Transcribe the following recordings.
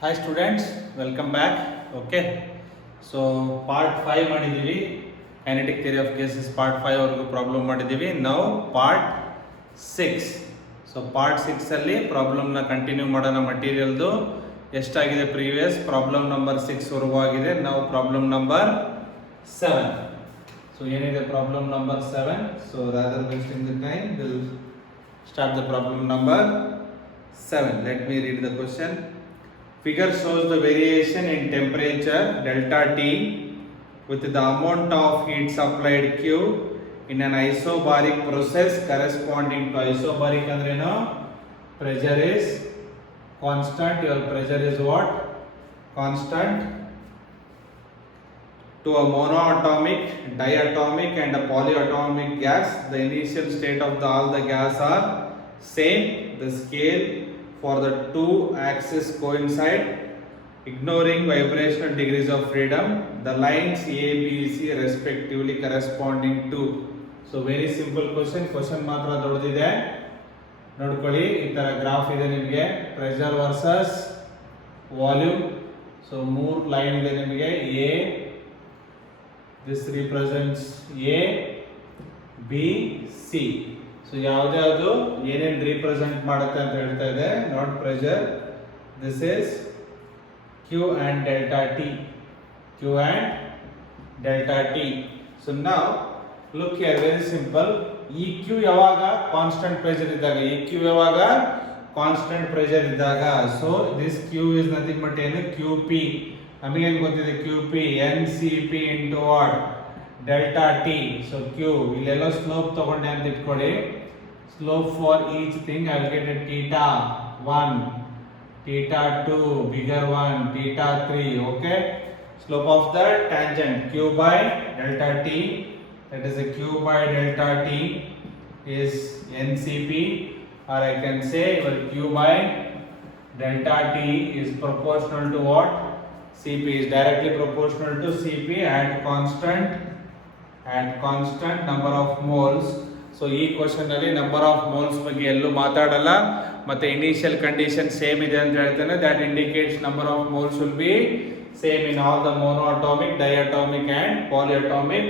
Hi students, welcome back. Okay, so part 5 ಮಾಡಿದ್ದೀವಿ. Kinetic theory of gases part 5 ವರೆಗೂ ಪ್ರಾಬ್ಲಮ್ ಮಾಡಿದ್ದೀವಿ. Now part 6. So part 6 ಅಲ್ಲಿ ಪ್ರಾಬ್ಲಮ್ನ ಕಂಟಿನ್ಯೂ ಮಾಡೋಣ. ಮಟೀರಿಯಲ್ದು ಎಷ್ಟಾಗಿದೆ ಪ್ರೀವಿಯಸ್ ಪ್ರಾಬ್ಲಮ್ ನಂಬರ್ 6 ವರೆಗೂ ಆಗಿದೆ. ನಾವು ಪ್ರಾಬ್ಲಮ್ ನಂಬರ್ 7. So ಏನಿದೆ problem number 7. So rather wasting the time, we'll start the problem number 7. Let me read the question. Figure shows the variation in temperature delta T with the amount of heat supplied Q in an isobaric process corresponding to isobaric andreno pressure is constant. Your pressure is what? Constant. To a monoatomic, diatomic and a polyatomic gas, the initial state of all the gas are same. The scale for the two axes coincide, ignoring vibrational degrees of freedom. The lines A, B, C respectively corresponding to. So very simple question. Question ಮಾತ್ರ ದೊಡ್ಡದಿದೆ ನೋಡ್ಕೊಳ್ಳಿ. ಈ ತರ ಗ್ರಾಫ್ ಇದೆ ನಿಮಗೆ, pressure versus volume. So ಮೂರು ಲೈನ್ ಇದೆ ನಿಮಗೆ. A, this represents A, B, C. So ಯಾವ್ದು ಏನೇನು ರಿಪ್ರೆಸೆಂಟ್ ಮಾಡುತ್ತೆ ಅಂತ ಹೇಳ್ತಾ ಇದೆ. Not pressure, this is Q and delta T. Q and delta T. So now look here, very simple. ಈ Q ಯಾವಾಗ ಕಾನ್ಸ್ಟೆಂಟ್ ಪ್ರೆಷರ್ ಇದ್ದಾಗ, ಈ Q ಯಾವಾಗ ಕಾನ್ಸ್ಟೆಂಟ್ ಪ್ರೆಷರ್ ಇದ್ದಾಗ, so this Q is nothing but ಏನು QP. ನಮಗೇನು ಗೊತ್ತಿದೆ QP NCP into what? delta T. So Q ಇಲ್ಲೆಲ್ಲ ಸ್ಲೋಪ್ ತಗೊಂಡೆ ಅಂತ ಇಟ್ಕೊಳ್ಳಿ. Slope for each thing I will get a theta 1, theta 2, bigger one, theta 3. Okay, slope of the tangent Q by delta T, that is a Q by delta T is NCP, or I can say Q by delta T is proportional to what? CP is directly proportional to CP at constant number of moles. So ಈ ಕ್ವಶನ್ ಅಲ್ಲಿ number of moles ಬಗ್ಗೆ ಎಲ್ಲೂ ಮಾತಾಡಲ್ಲ, ಮತ್ತೆ initial condition same ಇದೆ ಅಂತ ಹೇಳ್ತಾನೆ. That indicates number of moles will be same in all the monoatomic, diatomic and polyatomic.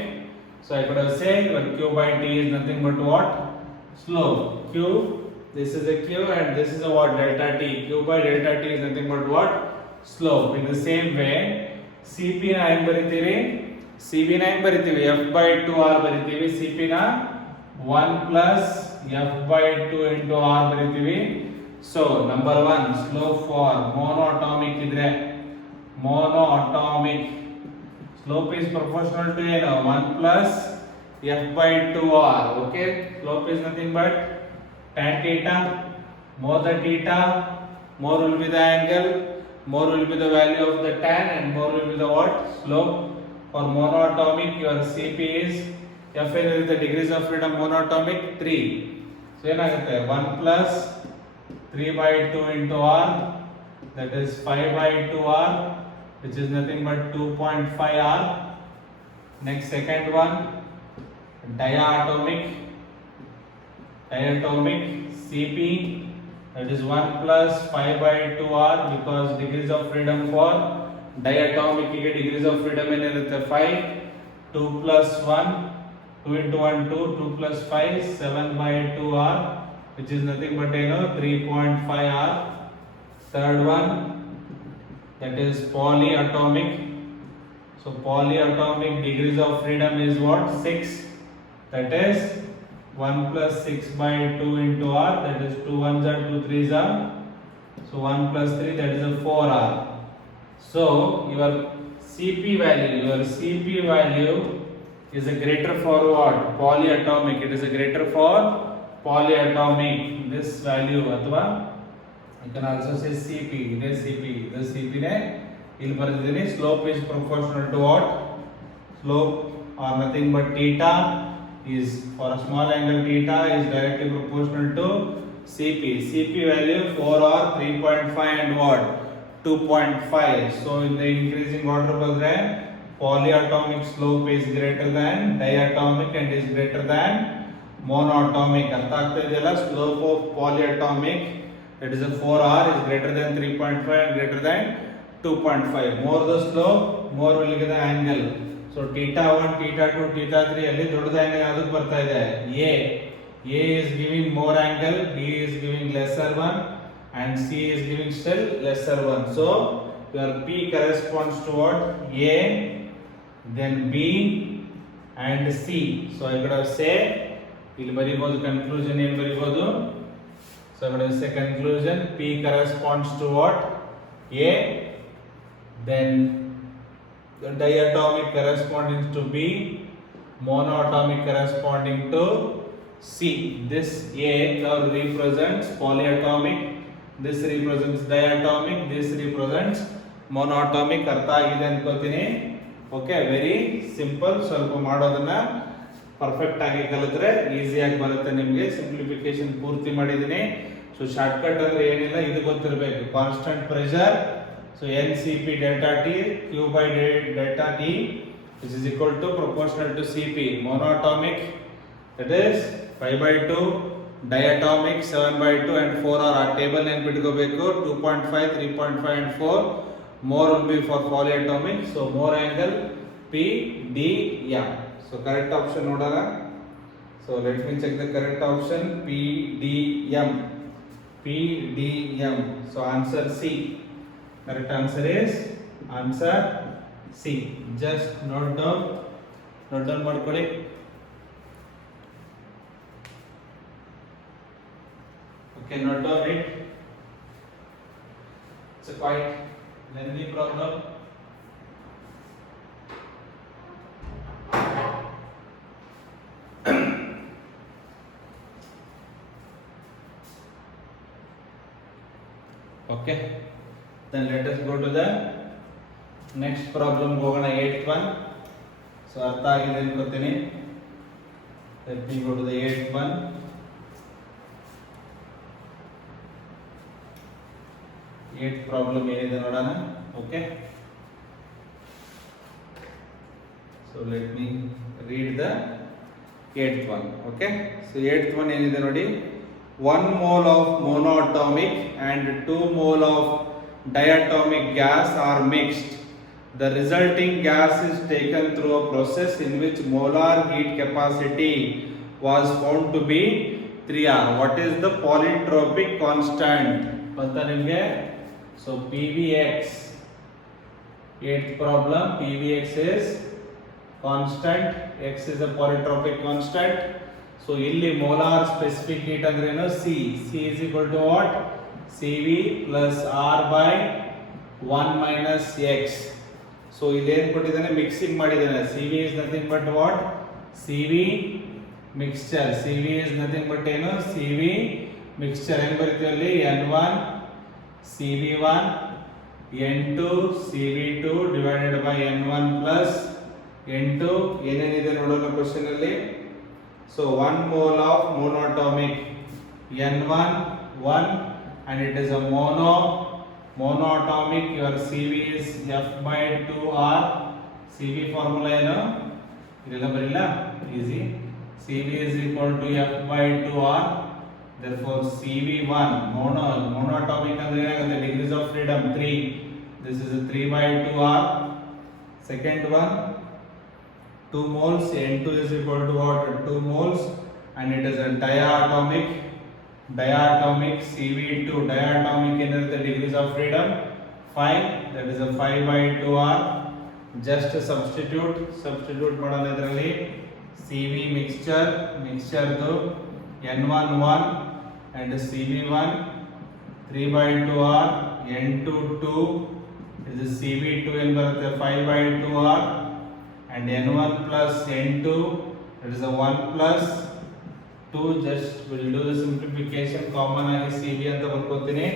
So I could have said Q by T is nothing but what? Slope. Q, this is a Q and this is a what? Delta T. Q by delta T is nothing but what? Slope. In the same way CP ನ ಏನು ಬರಿತೀವಿ? CB ನ ಏನು ಬರಿತೀವಿ? F by 2R ಬರಿತೀವಿ. CP ನ 1 plus F by 2 into R ಬರಿತೀವಿ. So number 1 slope for monoatomic ಇದ್ರೆ monoatomic slope is proportional to ಏನು 1 plus F by 2R. okay, slope is nothing but tan theta. More the theta, more will be the angle, more will be the value of the tan and more will be the what? Slope. For monoatomic your CP is F is the degrees of freedom monoatomic 3. So ಏನಾಗುತ್ತೆ 1 plus 3 by 2 into R, that is 5 by 2R, which is nothing but 2.5 R. Next second one, diatomic CP, that is 1 plus 5 by 2R, because degrees of freedom for diatomic ಗೆ degrees of freedom ಏನಿರುತ್ತೆ 5, 2 plus 1, 2 into 1 2, 2 plus 5 7 by 2R, which is nothing but 3.5 R. Third one, that is polyatomic. So polyatomic degrees of freedom is what? 6, that is 1 plus 6 by 2 into R, that is 2 1s are 2 3s are, so 1 plus 3, that is a 4R. So your CP value is a greater for what? Polyatomic. It is a greater for polyatomic. This value ಅಥವಾ you can also say CP. This CP ನೇ ಇಲ್ಲಿ ಬರೆದಿದ್ದೀನಿ. Slope is proportional to what? Slope or nothing but theta is, for a small angle theta is directly proportional to CP. CP value 4 or 3.5 and what? 2.5. So in the increasing order ಬಂದ್ರೆ polyatomic slope is greater than diatomic and is greater than monoatomic. ಅರ್ಥ ಆಗ್ತಾ ಇದೆಯಲ್ಲ? Slope of polyatomic that is a 4r is greater than 3.5 and greater than 2.5. More the slope, more will get the angle. So theta 1, theta 2, theta 3 ಅಲ್ಲಿ ದೊಡ್ಡದ angle ಯಾವುದು ಬರ್ತಾ ಇದೆ? A is giving more angle, B is giving lesser one, and C is giving still lesser one. So your P corresponds to what? A, then B and C. So I could have say ಇಲ್ಲಿ ಬರಿಬಹುದು conclusion ಏನು ಬರಿಬಹುದು? So I could have say conclusion P corresponds to what? A, then the diatomic corresponding to B, monoatomic corresponding to C. This A curve represents polyatomic, this represents diatomic, this represents monoatomic. ಅರ್ಥ ಆಗಿದೆ ಅನ್ಕೋತೀನಿ. Okay, very simple. ಸ್ವಲ್ಪ ಮಾಡೋದನ್ನ ಪರ್ಫೆಕ್ಟ್ ಆಗಿ ಕಲಿತ್ರೆ ಈಸಿಯಾಗಿ ಬರುತ್ತೆ ನಿಮಗೆ. ಸಿಂಪ್ಲಿಫಿಕೇಶನ್ ಪೂರ್ತಿ ಮಾಡಿದ್ದೀನಿ. ಸೊ ಶಾರ್ಟ್ಕಟ್ ಅಂದ್ರೆ ಏನಿಲ್ಲ, ಇದು ಗೊತ್ತಿರಬೇಕು. Constant pressure, so NCP delta T Q by delta T, which is equal to proportional to Cp. Monoatomic, that is 5 by 2, diatomic 7 by 2 and 4 are our table name ಬಿಟ್ಕೋಬೇಕು. 2.5, 3.5 and 4. More will be for polyatomic. So more angle P D M. So correct option ನೋಡೋಣ. So let me check the correct option. P D M. P D M. So answer C. Correct answer is answer C. Just note down ಮಾಡ್ಕೊಳ್ಳಿ. Okay, note down it. It's a quite lengthy problem. Okay, then let us go to the next problem. ಹೋಗೋಣ 8th one. So ಅರ್ಥ ಆಗಿದೆ ಅನ್ಕೋತೀನಿ. Let me go to the 8th one. 8th problem ಏನಿದೆ ನೋಡೋಣ. Okay, so let me read the 8th one. Okay, so 8th one ಏನಿದೆ ನೋಡಿ. 1 mole of monoatomic and 2 mole of diatomic gas are mixed. The resulting gas is taken through a process in which molar heat capacity was found to be 3R. What is the polytropic constant? Pata nimge? So PVX. 8th problem, PVX is constant, X is a polytropic constant. So illi molar specific heat andrenu C. C is equal to what? CV plus R by 1 minus X. So ಇಲ್ಲಿ ಏನು ಕೊಟ್ಟಿದ್ದಾನೆ, ಮಿಕ್ಸಿಂಗ್ ಮಾಡಿದ್ದಾನೆ. CV is nothing but what? CV mixture. CV is nothing but ಏನು? CV mixture. ಹೆಂಗೆ ಬರೀತೀವಿ ಅಲ್ಲಿ? N1 CV1 N2 CV2 divided by N1 plus N2. ಏನೇನಿದೆ ನೋಡೋಣ ಕ್ವಶನ್ ಅಲ್ಲಿ. So 1 mole of monoatomic N1 1, and it is a monoatomic. Your CV is F by 2R. CV formula ಏನು? ಇದೆಲ್ಲ ಬರಿಲ್ಲ, easy. CV is equal to F by 2R. Therefore CV1 monoatomic ಅಂದ್ರೆ ಏನಾಗುತ್ತೆ? Degrees of freedom 3. This is a 3 by 2R. Second one 2 moles. N2 is equal to what? 2 moles, and it is a diatomic CV2. Diatomic ಏನಿರುತ್ತೆ? Degrees of freedom 5. That is a 5 by 2R. Just substitute ಮಾಡೋಣ ಇದರಲ್ಲಿ. CV mixture ದು N1 1 and CV1 3 by 2R. N2 2 is CV2 ಏನು ಬರುತ್ತೆ? 5 by 2R. And N1 plus N2, that is a 1 plus 2. Just will do the simplification. Common ಆಗಿ CV ಅಂತ ಬರ್ಕೋತೀನಿ.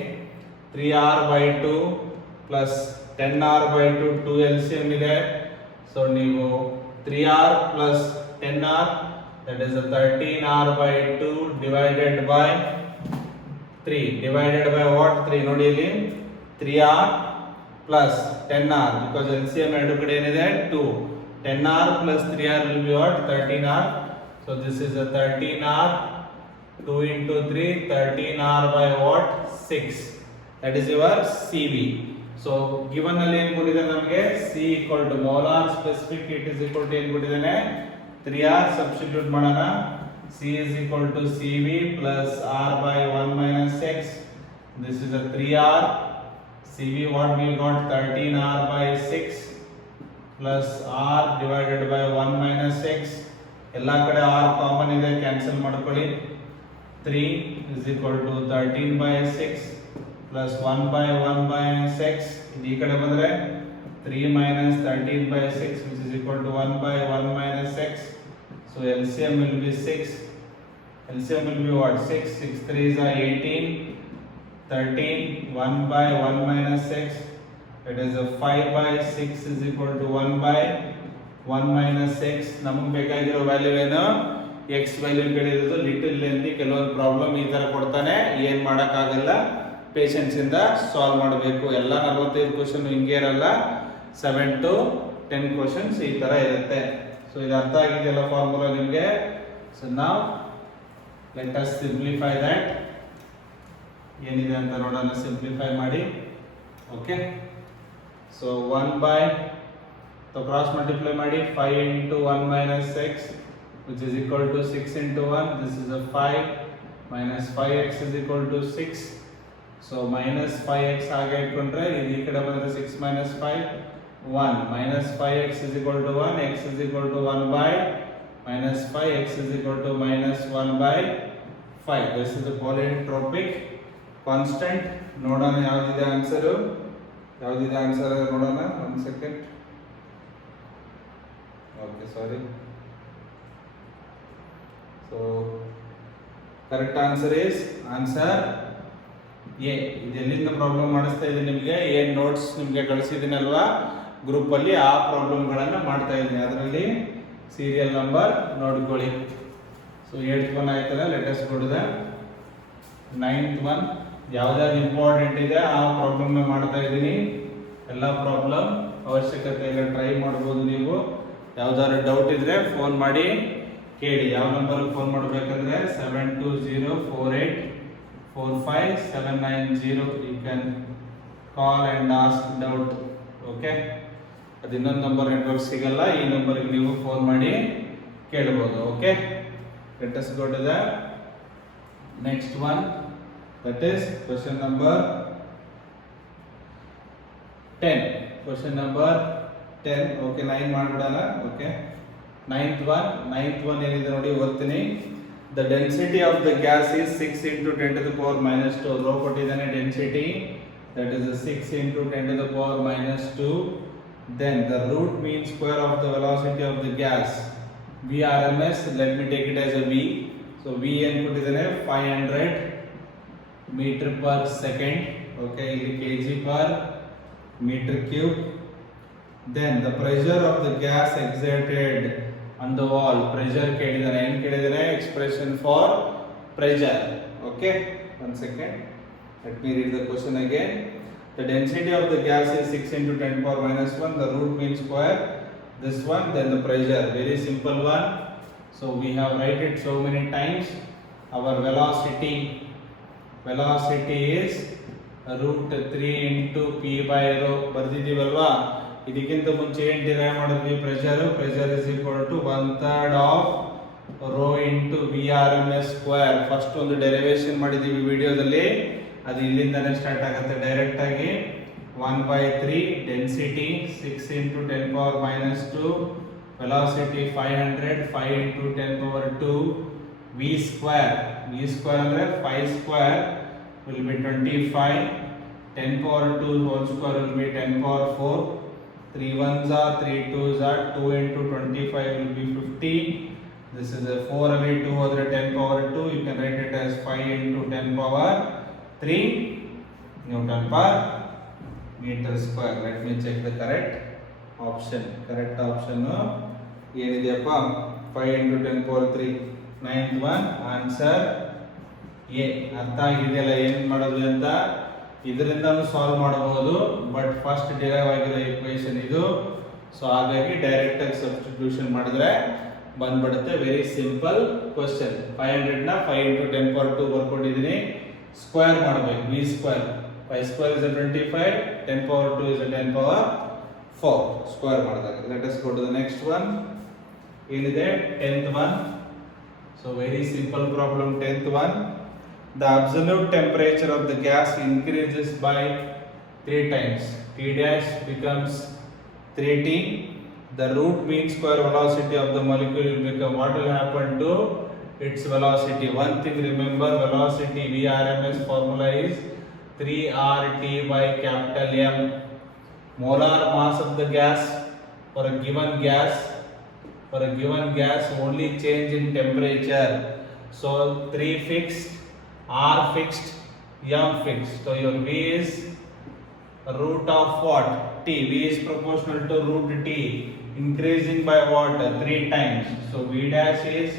3R by 2 plus 10R by 2. 2 LCM ಇದೆ. So ನೀವು 3R plus 10R, that is a 13R by 2 divided by 3. Divided by what? 3 ನೋಡಿ ಇಲ್ಲಿ 3R plus 10R, because LCM ಎರಡು ಕಡೆ ಏನಿದೆ 2. 10R plus 3R will be what? 13R. So this is a 13R 2 into 3, 13R by what? 6. That is your CV. So given ಅಲ್ಲಿ ಏನು ಕೊಟ್ಟಿದೆ ನಮಗೆ C equal to molar specific heat is equal to ಏನು ಕೊಟ್ಟಿದ್ದಾನೆ 3R. substitute ಮಾಡೋಣ. C is equal to CV plus R by 1 minus 6. This is a 3R. CV what we got 13R by 6 plus R divided by 1 minus 6. ಎಲ್ಲ ಕಡೆ R common ಇದೆ, ಕ್ಯಾನ್ಸಲ್ ಮಾಡ್ಕೊಳ್ಳಿ. 3 is equal to 13 by 6 plus 1 by 1 by 6. ಈ ಕಡೆ ಬಂದ್ರೆ 3 minus 13 by 6 which is equal to 1 by 1 minus 6. So LCM will be 6. LCM will be what? 6. 6 3s are 18. 13. 1 by 1 minus 6. It is a 5 by 6 is equal to 1 by 1 minus 6. ನಮಗೆ ಬೇಕಾಗಿರೋ value ಏನು? x ವ್ಯಾಲ್ಯೂ ಕೇಳಿರೋದು. ಲಿಟಲ್ ಲೆಂದಿ ಕೆಲವೊಂದು ಪ್ರಾಬ್ಲಮ್ ಈ ತರ ಕೊಡ್ತಾನೆ, ಏನ್ ಮಾಡೋಕ್ಕಾಗಲ್ಲ, ಪೇಷನ್ಸ್ ಇಂದ ಸಾಲ್ವ್ ಮಾಡಬೇಕು. ಎಲ್ಲ 45 ಕ್ವಶನ್ ಹಿಂಗೆ ಇರಲ್ಲ, 7 to 10 ಕ್ವಶನ್ಸ್ ಈ ತರ ಇರುತ್ತೆ. ಸೊ ಇದು ಅರ್ಥ ಆಗಿದೆಯಲ್ಲ ಫಾರ್ಮುಲಾ ನಿಮಗೆ? ಸೊ ನಾವು ಲೆಟ್ ಅಸ್ ಸಿಂಪ್ಲಿಫೈ ದಟ್. ಏನಿದೆ ಅಂತ ನೋಡೋಣ, ಸಿಂಪ್ಲಿಫೈ ಮಾಡಿ. Okay, so 1 by cross multiply ಮಾಡಿ 5 into 1 minus 6 which is equal to 6 into 1. This is a 5 minus 5x is equal to 6. So minus 5x ಆಗಿ ಇಟ್ಕೊಂಡ್ರೆ ಇದು ಈ ಕಡೆ ಬಂದ್ರೆ 6 minus 5 1 minus 5x is equal to 1, x is equal to 1 by minus 5, x is equal to minus 1 by 5. This is the polytropic constant. ನೋಡೋಣ ಯಾವ್ದಿದೆ ಆನ್ಸರ್, ಯಾವ್ದಿದೆ ಆನ್ಸರ್ ನೋಡೋಣ. 1 second. Okay, sorry. So correct answer is answer A. ಇದು ಎಲ್ಲಿಂದ ಪ್ರಾಬ್ಲಮ್ ಮಾಡಿಸ್ತಾ ಇದ್ದೀನಿ ನಿಮಗೆ, ಏನ್ ನೋಟ್ಸ್ ನಿಮಗೆ ಕಳಿಸಿದ್ದೀನಲ್ವಾ ಗ್ರೂಪ್ ಅಲ್ಲಿ, ಆ ಪ್ರಾಬ್ಲಮ್ಗಳನ್ನ ಮಾಡ್ತಾ ಇದ್ದೀನಿ. ಅದರಲ್ಲಿ ಸೀರಿಯಲ್ ನಂಬರ್ ನೋಡ್ಕೊಳ್ಳಿ. ಸೊ 8th one ಆಯ್ತಲ್ಲ, ಲೆಟೆಸ್ಟ್ ಕೊಡಿದೆ. 9th one ಯಾವ್ದಾದ್ರು ಇಂಪಾರ್ಟೆಂಟ್ ಇದೆ ಆ ಪ್ರಾಬ್ಲಮ್ ಮಾಡ್ತಾ ಇದ್ದೀನಿ. ಎಲ್ಲ ಪ್ರಾಬ್ಲಮ್ ಅವಶ್ಯಕತೆ ಇಲ್ಲ, ಟ್ರೈ ಮಾಡ್ಬೋದು ನೀವು. ಯಾವ್ದಾದ್ರು ಡೌಟ್ ಇದ್ರೆ ಫೋನ್ ಮಾಡಿ ಕೇಳಿ. ಯಾವ ನಂಬರ್ ಫೋನ್ ಮಾಡಬೇಕಂದ್ರೆ 7204845790. You can call and ask doubt. Okay, ಅದು ಇನ್ನೊಂದು ನಂಬರ್ ನೆಟ್ವರ್ಕ್ ಸಿಗಲ್ಲ, ಈ ನಂಬರ್ಗೆ ನೀವು ಫೋನ್ ಮಾಡಿ ಕೇಳಬಹುದು. Okay, let us go to the next one, that is question number 10. Question number 10. Okay, 9 ಮಾಡ್ಬಿಡೋಣ. ಓಕೆ, 9th one ಏನಿದೆ ನೋಡಿ ಓದ್ತೀನಿ. The density of the gas is 6 into 10 to the power minus 2. ರೋ ಕೊಟ್ಟಿದ್ದಾನೆ density, that is 6 into 10 to the power minus 2. Then the root mean square of the velocity of the gas, VRMS, let me take it as a V. So V ಏನು ಕೊಟ್ಟಿದ್ದಾನೆ 500 meter per second. Okay, ಇಲ್ಲಿ kg per meter cube. Then the pressure of the gas exerted on the wall, pressure ಕೇಳಿದಾನೆ. ಏನು ಕೇಳಿದಾನೆ? expression for pressure. Okay, 1 second, let me read the question again. The density of the gas is 6 into 10 power minus 1. The root mean square, this one. Then the pressure, very simple one. So we have write it so many times. Our velocity is root 3 into p by rho. ಬರ್ದಿದ್ದೀವಲ್ವಾ? ಇದಕ್ಕಿಂತ ಮುಂಚೆ ಏನು derive ಮಾಡಿದ್ವಿ? Pressure is equal to 1/3 of rho into VRMS square. First ಒಂದು derivation ಮಾಡಿದ್ದೀವಿ ವಿಡಿಯೋದಲ್ಲಿ, ಅದು ಇಲ್ಲಿಂದಾನೆ ಸ್ಟಾರ್ಟ್ ಆಗುತ್ತೆ ಡೈರೆಕ್ಟ್ ಆಗಿ. 1/3 density 6 into 10 power minus 2, velocity 500, 5 into 10 power 2, V square ಅಂದರೆ 5 square will be 25, 10 power 2 whole square will be 10 power 4, 3 1s are 3 2s are 2 into 25 will be 50. This is a 4 away 2 over 10 power 2. You can write it as 5 into 10 power 3 Newton per meter square. Let me check the correct option. Correct option ಏನಿದೆಯಪ್ಪ? 5 into 10 power 3. 9th one answer A. ಅರ್ಥ ಆಗಿದೆಯಲ್ಲ ಏನು ಮಾಡೋದು ಅಂತ? ಇದರಿಂದನೂ ಸಾಲ್ವ್ ಮಾಡಬಹುದು, but first derive ಆಗಿರೋ ಈಕ್ವೇಷನ್ ಇದು. ಸೊ ಹಾಗಾಗಿ ಡೈರೆಕ್ಟ್ ಆಗಿ ಸಬ್ಸ್ಟಿಟ್ಯೂಷನ್ ಮಾಡಿದ್ರೆ ಬಂದ್ಬಿಡುತ್ತೆ. Very simple question. 500 ನ 5 into 10 power 2 ಬರ್ಕೊಂಡಿದ್ದೀನಿ. ಸ್ಕ್ವೇರ್ ಮಾಡಬೇಕು. v square 5 square is a 25, 10 power 2 is a 10 power 4. ಸ್ಕ್ವೇರ್ ಮಾಡಿದಾಗ let us go to the next one. ಏನಿದೆ 10th one. So very simple problem, 10th one. The absolute temperature of the gas increases by 3 times. T dash becomes 3T. The root mean square velocity of the molecule will become, what will happen to its velocity? One thing remember, velocity VRMS formula is 3RT by capital M. Molar mass of the gas for a given gas, only change in temperature. So 3 fixed, R fixed, M fixed. So your V is root of what? T. V is proportional to root T, increasing by what? 3 times. So V dash is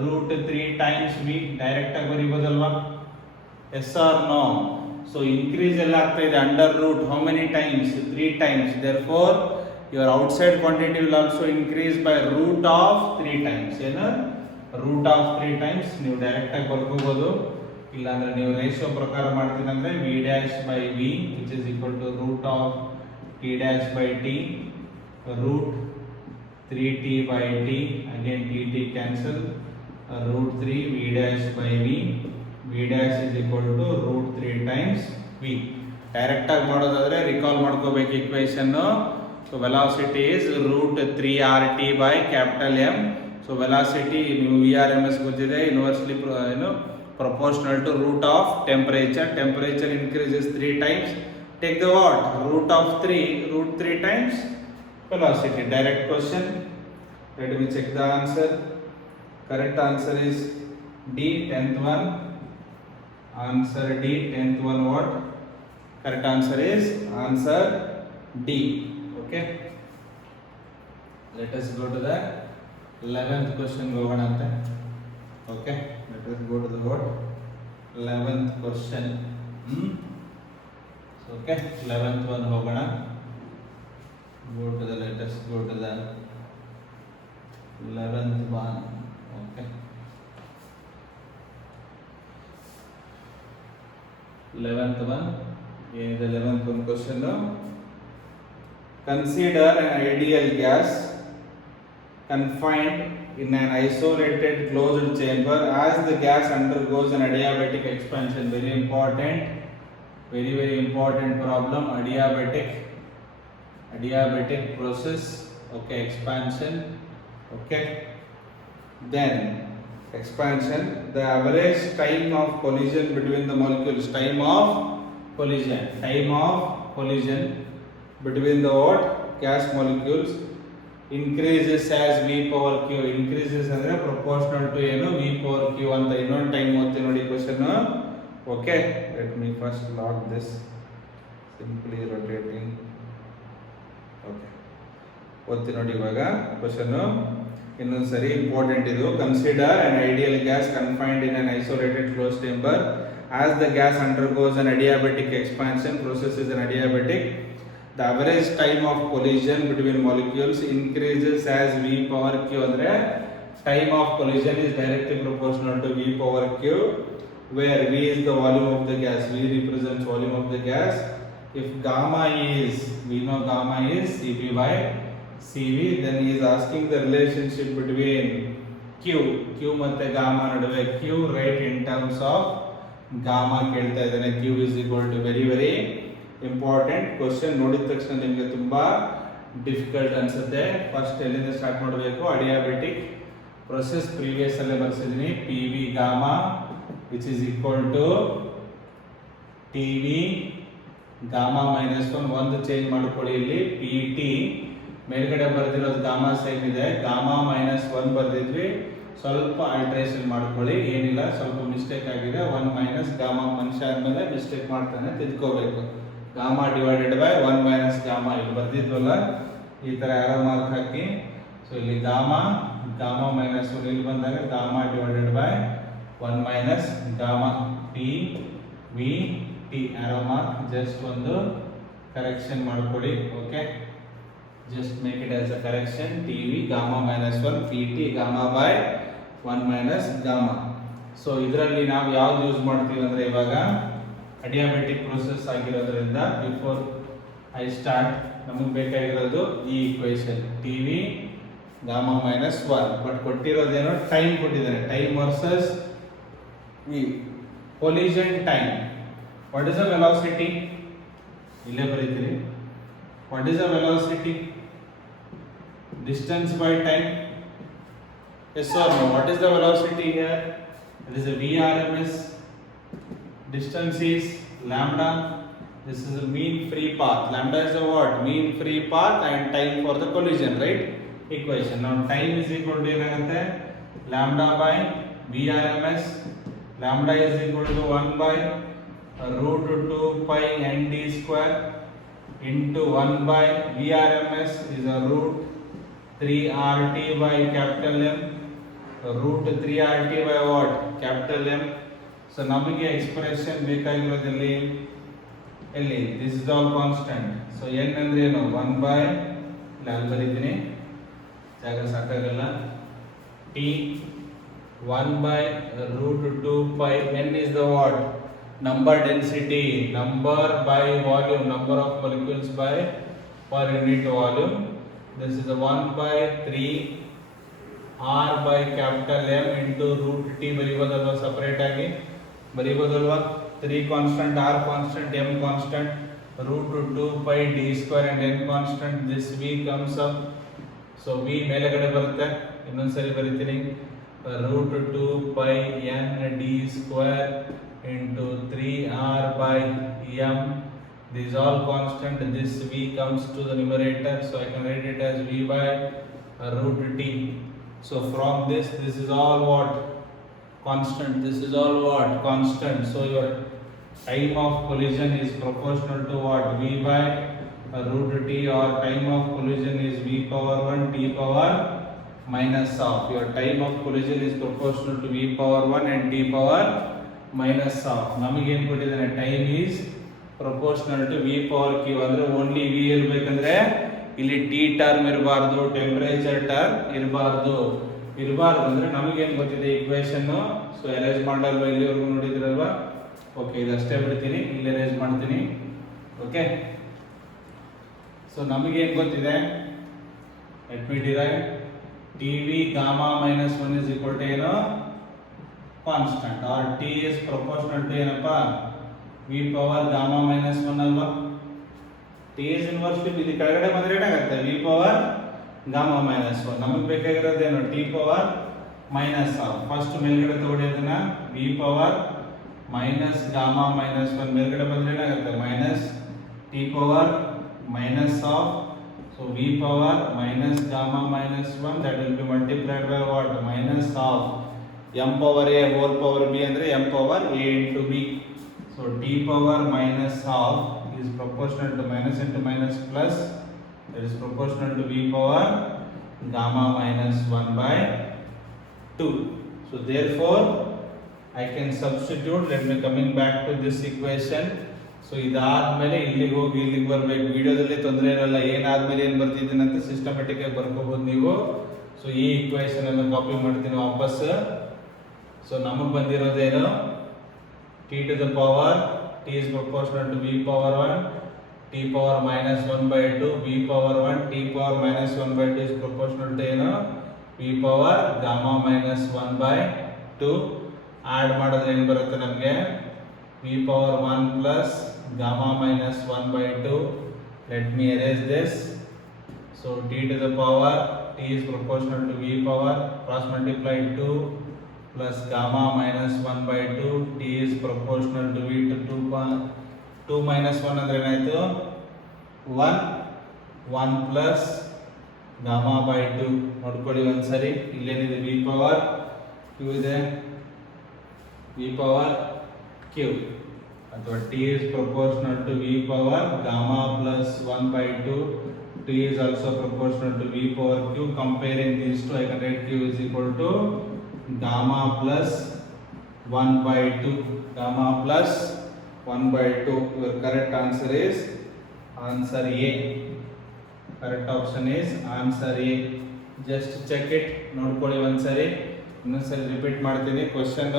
root 3 times V. Direct ಆಗಿ ಬರಿಬೋದಲ್ವಾ? Yes or no? So increase ಎಲ್ಲ ಆಗ್ತಾ ಇದೆ under root how many times? 3 times. Therefore your outside quantity will also increase by root of 3 times. ಏನು? root of 3 times. ನೀವು ಡೈರೆಕ್ಟ್ ಆಗಿ ಬರ್ಕೋಬಹುದು. ಇಲ್ಲ ಅಂದ್ರೆ ನೀವು ರೇಷಿಯೋ ಪ್ರಕಾರ ಮಾಡ್ತೀನಿ ಅಂದ್ರೆ v dash by v which is equal to root of t dash by t, root 3t by t, again t cancel, root 3 v dash by v dash is equal to root 3 times v. Direct ಆಗಿ ಮಾಡೋದಾದ್ರೆ ರಿಕಾಲ್ ಮಾಡ್ಕೋಬೇಕು equation. So velocity is root 3rt by capital M. So velocity ನೀವು VRMS ಗೊತ್ತಿದೆ, ಇನ್ವರ್ಸ್ಲಿ ಏನು proportional to root of temperature. Temperature increases 3 times. Take the what? Root of 3, root 3 times velocity. Direct question. Let me check the answer. Correct answer is D, 10th one. Answer D, 10th one what? Correct answer is answer D. Okay. Let us go to the 11th question. ಹೋಗೋಣಂತೆ. Okay. Let us go to the what? 11th question. So, okay, 11th one ಹೋಗೋಣ. Let us go to the 11th one. Okay. 11th one. ಏನಿದೆ 11th one question? Consider an ideal gas confined in an isolated closed chamber as the gas undergoes an adiabatic expansion. Very important, very important problem. Adiabatic process. Okay, expansion. Okay, then expansion. The average time of collision between the molecules. Time of collision between the what? Gas molecules increases as v power q. Increases ಅಂದ್ರೆ proportional to ಏನು v power q ಅಂತ. ಇನ್ನೊಂದು ಟೈಮ್ ಓದ್ತೀನಿ ನೋಡಿ question. Okay, let me first log this, simply rotating. Okay, ಓದ್ತೀನಿ ನೋಡಿ ಇವಾಗ ಕ್ವೆಶ್ಚನ್ ಇನ್ನೊಂದು ಸರಿ. ಇಂಪಾರ್ಟೆಂಟ್ ಇದು. Consider an ideal gas confined in an isolated closed chamber as the gas undergoes an adiabatic expansion. Process is an adiabatic. The average time of collision between molecules increases as v power q. ಅಂದ್ರೆ time of collision is directly proportional to v power q, where v is the volume of the gas. V represents volume of the gas. If gamma is, we know gamma is Cp by Cv, then he is asking the relationship between q ಮತ್ತೆ gamma ನಡುವೆ. q right in terms of gamma ಕೇಳ್ತಾ ಇದ್ದಾನೆ. q is equal to very important question. ನೋಡಿದ ತಕ್ಷಣ ನಿಮಗೆ ತುಂಬಾ ಡಿಫಿಕಲ್ಟ್ ಅನ್ಸುತ್ತೆ. ಫಸ್ಟ್ ಎಲ್ಲಿಂದ ಸ್ಟಾರ್ಟ್ ಮಾಡಬೇಕು? ಅಡಿಯಾಬೆಟಿಕ್ ಪ್ರೊಸೆಸ್ ಪ್ರೀವಿಯಸ್ ಅಲ್ಲೇ ಬರ್ಸಿದ್ದೀನಿ. P V gamma which is equal to T V gamma minus 1. ಒಂದು ಚೇಂಜ್ ಮಾಡ್ಕೊಳ್ಳಿ ಇಲ್ಲಿ. ಪಿ ಟಿ ಮೇಲ್ಗಡೆ ಬರ್ದಿರೋದು ಗಾಮಾ ಸೇಮ್ ಇದೆ, ಗಾಮಾ ಮೈನಸ್ 1 ಬರ್ದಿದ್ವಿ. ಸ್ವಲ್ಪ ಆಲ್ಟ್ರೇಷನ್ ಮಾಡ್ಕೊಳ್ಳಿ, ಏನಿಲ್ಲ, ಸ್ವಲ್ಪ ಮಿಸ್ಟೇಕ್ ಆಗಿದೆ. 1 ಮೈನಸ್ ಗಾಮಾ. ಮನುಷ್ಯ ಆದ್ಮೇಲೆ ಮಿಸ್ಟೇಕ್ ಮಾಡ್ತಾನೆ, ತಿದ್ಕೋಬೇಕು. Gamma divided by 1 minus gamma ಇಲ್ಲಿ ಬರ್ದಿದ್ವಲ್ಲ, ಈ ತರ ಆರೋ ಮಾರ್ಕ್ ಹಾಕಿ. ಸೊ ಇಲ್ಲಿ ಗಾಮಾ ಮೈನಸ್ 1 ಇಲ್ಲಿ ಬಂದಾಗ gamma divided by 1 minus gamma. T V T arrow mark. Just ಒಂದು ಕರೆಕ್ಷನ್ ಮಾಡ್ಕೊಳ್ಳಿ. Okay, just make it as a correction. TV gamma minus 1 PT gamma by 1 minus gamma. So ಇದರಲ್ಲಿ ನಾವು ಯಾವ್ದು use ಮಾಡ್ತೀವಿ ಅಂದರೆ ಇವಾಗ ಅಡಿಯಾಬೆಟಿಕ್ ಪ್ರೋಸೆಸ್ ಆಗಿರೋದ್ರಿಂದ before I start ನಮಗೆ ಬೇಕಾಗಿರೋದು ಈ equation T V gamma minus 1. But ಕೊಟ್ಟಿರೋದೇನೋ ಟೈಮ್ ಕೊಟ್ಟಿದ್ದಾನೆ, time versus V collision time. What is the velocity? ಇಲ್ಲೇ ಬರೀತೀರಿ. What is the velocity? Distance by time. Yes or no? What is the velocity here? It is a VRMS. Distance is lambda. This is a mean free path. Lambda is a what? Mean free path and time for the collision, right? Equation. Now time is equal to ಏನಂತೆ? Lambda by VRMS. Lambda is equal to 1 by root 2 pi nd square into 1 by VRMS is a root 3 RT by capital M. Root 3 RT by what? Capital M. So ನಮಗೆ ಎಕ್ಸ್ಪ್ರೆಷನ್ ಬೇಕಾಗಿರೋದು ಎಲ್ಲಿ? This is all constant. So n ಅಂದ್ರೆ ಏನು? 1 by ಅಲ್ಲಿ ಬರೀತೀನಿ, ಜಾಗ ಸಾಕಾಗಲ್ಲ. T 1 by root 2 pi. N is the what? Number density. Number by volume. Number of molecules by per unit volume. This is a 1 by 3 R by capital M into root T. ಬರೀಬೋದಲ್ವಾ? Separate ಆಗಿ ಬರೀಬೋದಲ್ವಾ? 3 constant, R constant, M constant, root 2 pi D square and N constant. This V comes up. So V ಮೇಲೆಗಡೆ ಬರುತ್ತೆ. ಇನ್ನೊಂದ್ಸರಿ ಬರೀತೀನಿ. root 2 pi N D square into 3R by M. This is all constant. This V comes to the numerator, so I can write it as V by root T. So from this is all what? Constant. This is all what? Constant. So your time of collision is proportional to what? V by root T, or time of collision is V power 1 T power minus half. Your time of collision is proportional to V power 1 and T power minus half. ನಮಗೆ ಏನು ಕೊಟ್ಟಿದ್ದಾನೆ? Time is proportional to V power Q. ಅಂದ್ರೆ only V ಇರಬೇಕಂದ್ರೆ ಇಲ್ಲಿ T term ಇರಬಾರ್ದು, temperature term ಇರಬಾರ್ದು ಅಂದ್ರೆ ನಮಗೇನು ಗೊತ್ತಿದೆ ಇಕ್ವೇಶನ್. ಸೊ ಅರೇಂಜ್ ಮಾಡಲ್ವಾ? ಇಲ್ಲಿವರೆಗೂ ನೋಡಿದ್ರಲ್ವಾ? ಓಕೆ, ಇದಷ್ಟೇ ಬಿಡ್ತೀನಿ, ಇಲ್ಲಿ ಅರೇಂಜ್ ಮಾಡ್ತೀನಿ. ಓಕೆ, ಸೊ ನಮಗೇನು ಗೊತ್ತಿದೆ? Let me derive. T V gamma minus 1 is equal to ಏನು? Constant. Or T is proportional to ಏನಪ್ಪ? ವಿ ಪವರ್ ಗಾಮಾ ಮೈನಸ್ 1 ಅಲ್ವಾ? ಟಿ ಇಸ್ ಇನ್ವರ್ಸ್ ಟು ಇದು ಕೆಳಗಡೆ ಬಂದ್ರೆ ಏನಾಗುತ್ತೆ? V power gamma minus 1. ನಮಗೆ ಬೇಕಾಗಿರೋದೇನು? T power minus half. First ಮೇಲ್ಗಡೆ ತಗೊಳ್ಳಿ ಅದನ್ನ. V power minus gamma minus 1 ಮೇಲ್ಗಡೆ ಬಂದ್ರೆ ಏನಾಗುತ್ತೆ? Minus T power minus half. So V power minus gamma minus 1 that will be multiplied by what? Minus half. m power a whole power b ಅಂದ್ರೆ m power a into b. So t power minus half is proportional to minus into minus plus, that is proportional to v power gamma minus 1 by 2. So therefore I can substitute. Let me coming back to this equation. So ಇದಾದ್ಮೇಲೆ ಇಲ್ಲಿಗೆ ಹೋಗಿ ಇಲ್ಲಿಗೆ ಬರಬೇಕು. ವಿಡಿಯೋದಲ್ಲಿ ತೊಂದರೆ ಇರಲ್ಲ. ಏನಾದ್ಮೇಲೆ ಏನು ಬರ್ತಿದ್ದೀನಿ ಅಂತ ಸಿಸ್ಟಮೆಟಿಕ್ ಆಗಿ ಬರ್ಕೋಬಹುದು ನೀವು. ಸೊ ಈ ಇಕ್ವೇಶನ್ ಅನ್ನು ಕಾಪಿ ಮಾಡ್ತೀನಿ ವಾಪಸ್. ಸೊ ನಮಗೆ ಬಂದಿರೋದೇನು? t to the power, t is proportional to v power 1, t power minus 1 by 2, v power 1, t power minus 1 by 2 is proportional to ಏನು? v power gamma minus 1 by 2. ಆಡ್ ಮಾಡಿದ್ರೆ ಏನು ಬರುತ್ತೆ ನಮಗೆ? v power 1 plus gamma minus 1 by 2. Let me erase this. So t to the power, t is proportional to v power, cross multiply 2 plus gamma minus 1 by 2. t is proportional to v to 2 minus 1 ಅಂದ್ರೆ ಏನಾಯ್ತು? 1 plus gamma by 2. ನೋಡ್ಕೊಳ್ಳಿ ಒಂದ್ಸರಿ. ಇಲ್ಲೇನಿದೆ? v power q ಇದೆ, v power q, ಅಥವಾ t is proportional to v power gamma plus 1 by 2. t is also proportional to v power q. Comparing these two, I can write q is equal to gamma plus 1 by 2. Gamma plus 1 by 2. Your correct answer is answer A. Correct option is answer A. Just check it, ನೋಡ್ಕೊಳ್ಳಿ ಒಂದ್ಸರಿ. ಇನ್ನೊಂದ್ಸರಿ ರಿಪೀಟ್ ಮಾಡ್ತೀನಿ. Question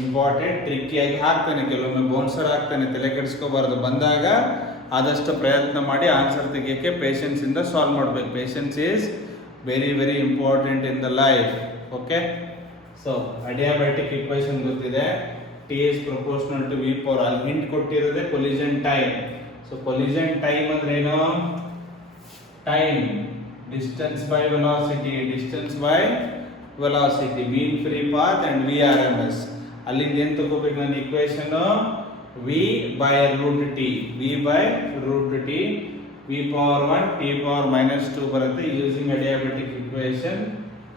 important, ಟ್ರಿಕ್ಕಿಯಾಗಿ ಹಾಕ್ತಾನೆ, ಕೆಲವೊಮ್ಮೆ ಬೌನ್ಸರ್ ಹಾಕ್ತಾನೆ, ತಲೆ ಕೆಡಿಸ್ಕೋಬಾರ್ದು. ಬಂದಾಗ ಆದಷ್ಟು ಪ್ರಯತ್ನ ಮಾಡಿ ಆನ್ಸರ್ ತೆಗಿಯೋಕ್ಕೆ ಪೇಷನ್ಸ್ ಇಂದ ಸಾಲ್ವ್ ಮಾಡಬೇಕು. Patience is very very important in the life. Okay, so adiabatic equation ಗೊತ್ತಿದೆ. T is proportional to V power. ಅಲ್ಲಿ ಹಿಂಟ್ ಕೊಟ್ಟಿರೋದೆ collision time. So collision time ಅಂದ್ರೆ ಏನು? Time, distance by velocity, distance by velocity, mean free path and V R M S. ಅಲ್ಲಿಂದ ಏನ್ ತಗೋಬೇಕು ನಾನು equation? V by root T, V by root T, V power 1 T power -2 ಬರುತ್ತೆ. ಯೂಸಿಂಗ್ ಅಡಿಯಾಬ್ಯಾಟಿಕ್ ಇಕ್ವೇಶನ್.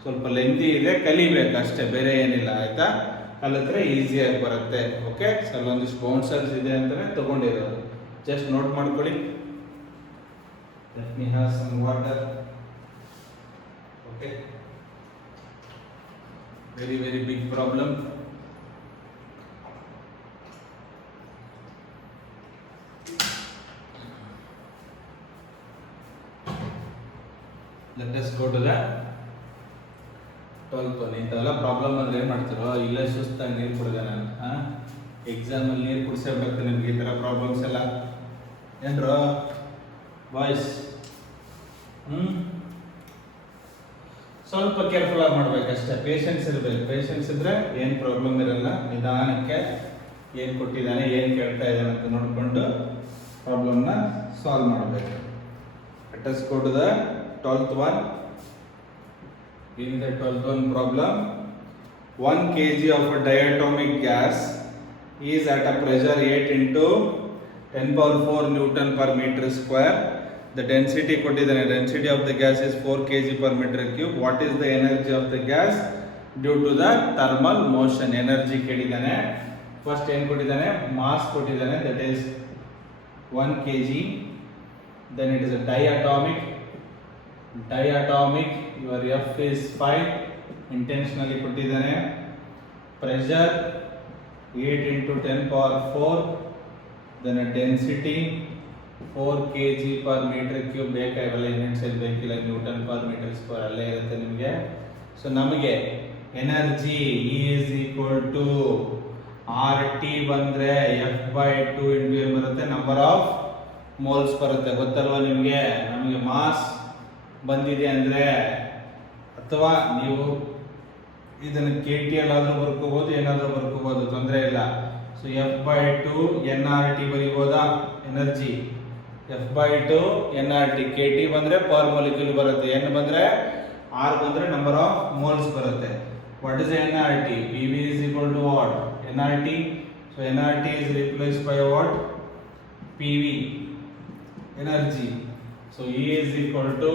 ಸ್ವಲ್ಪ ಲೆಂದಿ ಇದೆ, ಕಲಿಬೇಕು ಅಷ್ಟೇ, ಬೇರೆ ಏನಿಲ್ಲ. ಆಯ್ತಾ? ಕಲಿತ್ರೆ ಈಸಿಯಾಗಿ ಬರುತ್ತೆ. ಓಕೆ, ಸೊ ಒಂದಿಷ್ಟು ಬೌನ್ಸರ್ಸ್ ಇದೆ ಅಂತಾನೆ ತಗೊಂಡಿರೋದು. ಜಸ್ಟ್ ನೋಟ್ ಮಾಡ್ಕೊಳ್ಳಿ. Let me have some water. Okay, very very big problem. Let us go to the 12th one. ಇಂಥವೆಲ್ಲ ಪ್ರಾಬ್ಲಮ್ ಅಂದ್ರೆ ಏನು ಮಾಡ್ತಿರೋ? ಇಲ್ಲೇ ಸುಸ್ತಾಗಿ ನೀರು ಕುಡಿದೆ ನಾನು. ಎಕ್ಸಾಮಲ್ಲಿ ನೀರು ಕುಡಿಸೇ ಬರುತ್ತೆ ನಿಮ್ಗೆ ಈ ಥರ ಪ್ರಾಬ್ಲಮ್ಸ್ ಎಲ್ಲ. ಏನ್ರೋ ಬಾಯ್ಸ್? ಸ್ವಲ್ಪ ಕೇರ್ಫುಲ್ ಆಗಿ ಮಾಡ್ಬೇಕಷ್ಟೇ, ಪೇಷನ್ಸ್ ಇರಬೇಕು. ಪೇಷನ್ಸ್ ಇದ್ರೆ ಏನು ಪ್ರಾಬ್ಲಮ್ ಇರಲ್ಲ. ನಿಧಾನಕ್ಕೆ ಏನು ಕೊಟ್ಟಿದ್ದಾನೆ, ಏನು ಕೇಳ್ತಾ ಇದ್ದಾನೆ ಅಂತ ನೋಡಿಕೊಂಡು ಪ್ರಾಬ್ಲಮ್ನ ಸಾಲ್ವ್ ಮಾಡಬೇಕು. Let us go to the 12th one. In the 12th one problem, 1 kg of a diatomic gas is at a pressure 8 into 10 power 4 Newton per meter square. The density ಕೊಟ್ಟಿದ್ದಾನೆ. Density of the gas is 4 kg per meter cube. What is the energy of the gas due to the thermal motion? Energy ಕೇಳಿದ್ದಾನೆ. First ಏನು ಕೊಟ್ಟಿದ್ದಾನೆ? ಮಾಸ್ ಕೊಟ್ಟಿದ್ದಾನೆ, that is 1 kg. Then it is a diatomic. Your F is 5, intentionally ಕೊಟ್ಟಿದ್ದಾನೆ. pressure 8 into 10 power 4, then a density 4 kg per meter cube. ಬೇಕಾಗಲ್ಲ, ಯೂನಿಟ್ಸ್ ಅಲ್ಲಿ ಬೇಕಿಲ್ಲ, Newton per metre square ಅಲ್ಲೇ ಇರುತ್ತೆ ನಿಮಗೆ. ಸೊ ನಮಗೆ energy is equal to RT ಬಂದ್ರೆ F/2 into ಏನು ಬರುತ್ತೆ? ನಂಬರ್ ಆಫ್ ಮೋಲ್ಸ್ ಬರುತ್ತೆ. ಗೊತ್ತಲ್ವಾ ನಿಮಗೆ? ನಮಗೆ ಮಾಸ್ ಬಂದಿದೆ ಅಂದರೆ, ಅಥವಾ ನೀವು ಇದನ್ನು KT ಅಲ್ಲಾದರೂ ಬರ್ಕೋಬಹುದು, ಏನಾದರೂ ಬರ್ಕೋಬಹುದು, ತೊಂದರೆ ಇಲ್ಲ. ಸೊ F/2 nRT ಬರೀಬೋದಾ? Energy F/2 nRT. KT ಬಂದ್ರೆ ಪರ್ ಮಾಲಿಕ್ಯೂಲ್ ಬರುತ್ತೆ, N ಬಂದ್ರೆ R ಬಂದ್ರೆ ನಂಬರ್ ಆಫ್ ಮೋಲ್ಸ್ ಬರುತ್ತೆ. What is nRT? PV is equal to what? nRT. So nRT is replaced by what? PV, energy. So E is equal to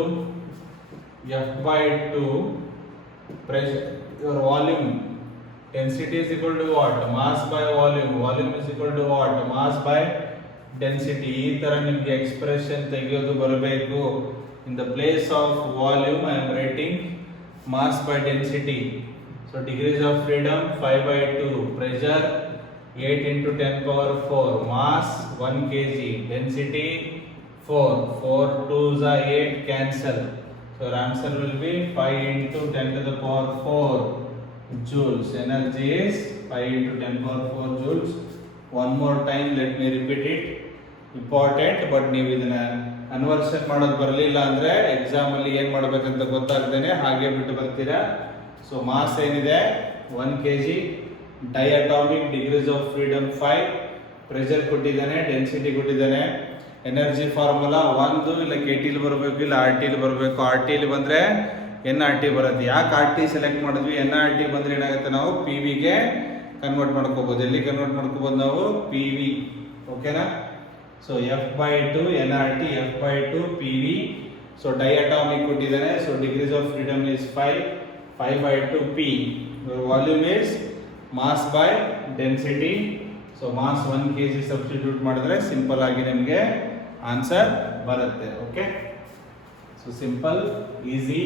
F/2 pressure, your volume. Density is equal to what? Mass by volume. Volume is equal to what? Mass by density. ಈ ತರ ನಿಮಗೆ ಎಕ್ಸ್ಪ್ರೆಷನ್ ತೆಗೆಯೋದು ಬರಬೇಕು. In the place of volume I am writing mass by density. So degrees of freedom 5/2, pressure 8 into 10 power 4, mass 1 kg, density 4. 4 2s are 8, cancel. So our answer will be 5 into 10 to the power 4 joules. Energy is 5 into 10 power 4 joules. One more time, let me repeat it. Important, but ನೀವು ಇದನ್ನ ಕನ್ವರ್ಷನ್ ಮಾಡೋದು ಬರಲಿಲ್ಲ ಅಂದ್ರೆ ಎಕ್ಸಾಮ್ ಅಲ್ಲಿ ಏನು ಮಾಡಬೇಕಂತ ಗೊತ್ತಾಗ್ದೇನೆ ಹಾಗೆ ಬಿಟ್ಟು ಬರ್ತೀರಾ. ಸೊ ಮಾಸ್ ಏನಿದೆ 1 kg, diatomic, degrees of freedom 5, pressure ಕೊಟ್ಟಿದ್ದಾನೆ, ಡೆನ್ಸಿಟಿ ಕೊಟ್ಟಿದ್ದಾನೆ. ಎನರ್ಜಿ ಫಾರ್ಮುಲಾ ಒಂದು ಇಲ್ಲ KT ಬರಬೇಕು, ಇಲ್ಲ RT ಬರಬೇಕು. RT ಬಂದ್ರೆ nRT ಬರುತ್ತೆ. ಯಾಕೆ RT ಸೆಲೆಕ್ಟ್ ಮಾಡಿದ್ವಿ? nRT ಬಂದ್ರೆ ಏನಾಗುತ್ತೆ? ನಾವು PV ಗೆ ಕನ್ವರ್ಟ್ ಮಾಡ್ಕೋಬಹುದು. ಎಲ್ಲಿ ಕನ್ವರ್ಟ್ ಮಾಡ್ಕೋಬಹುದು? ನಾವು PV. ಓಕೆನಾ? So F/2 nRT, F/2 PV. So diatomic ಕೊಟ್ಟಿದ್ದಾನೆ. So degrees of freedom is 5, 5/2 P. Volume is mass by density. So mass 1 kg substitute ಮಾಡಿದ್ರೆ ಸಿಂಪಲ್ ಆಗಿ ನಿಮಗೆ ಆನ್ಸರ್ ಬರುತ್ತೆ. Okay, so simple, easy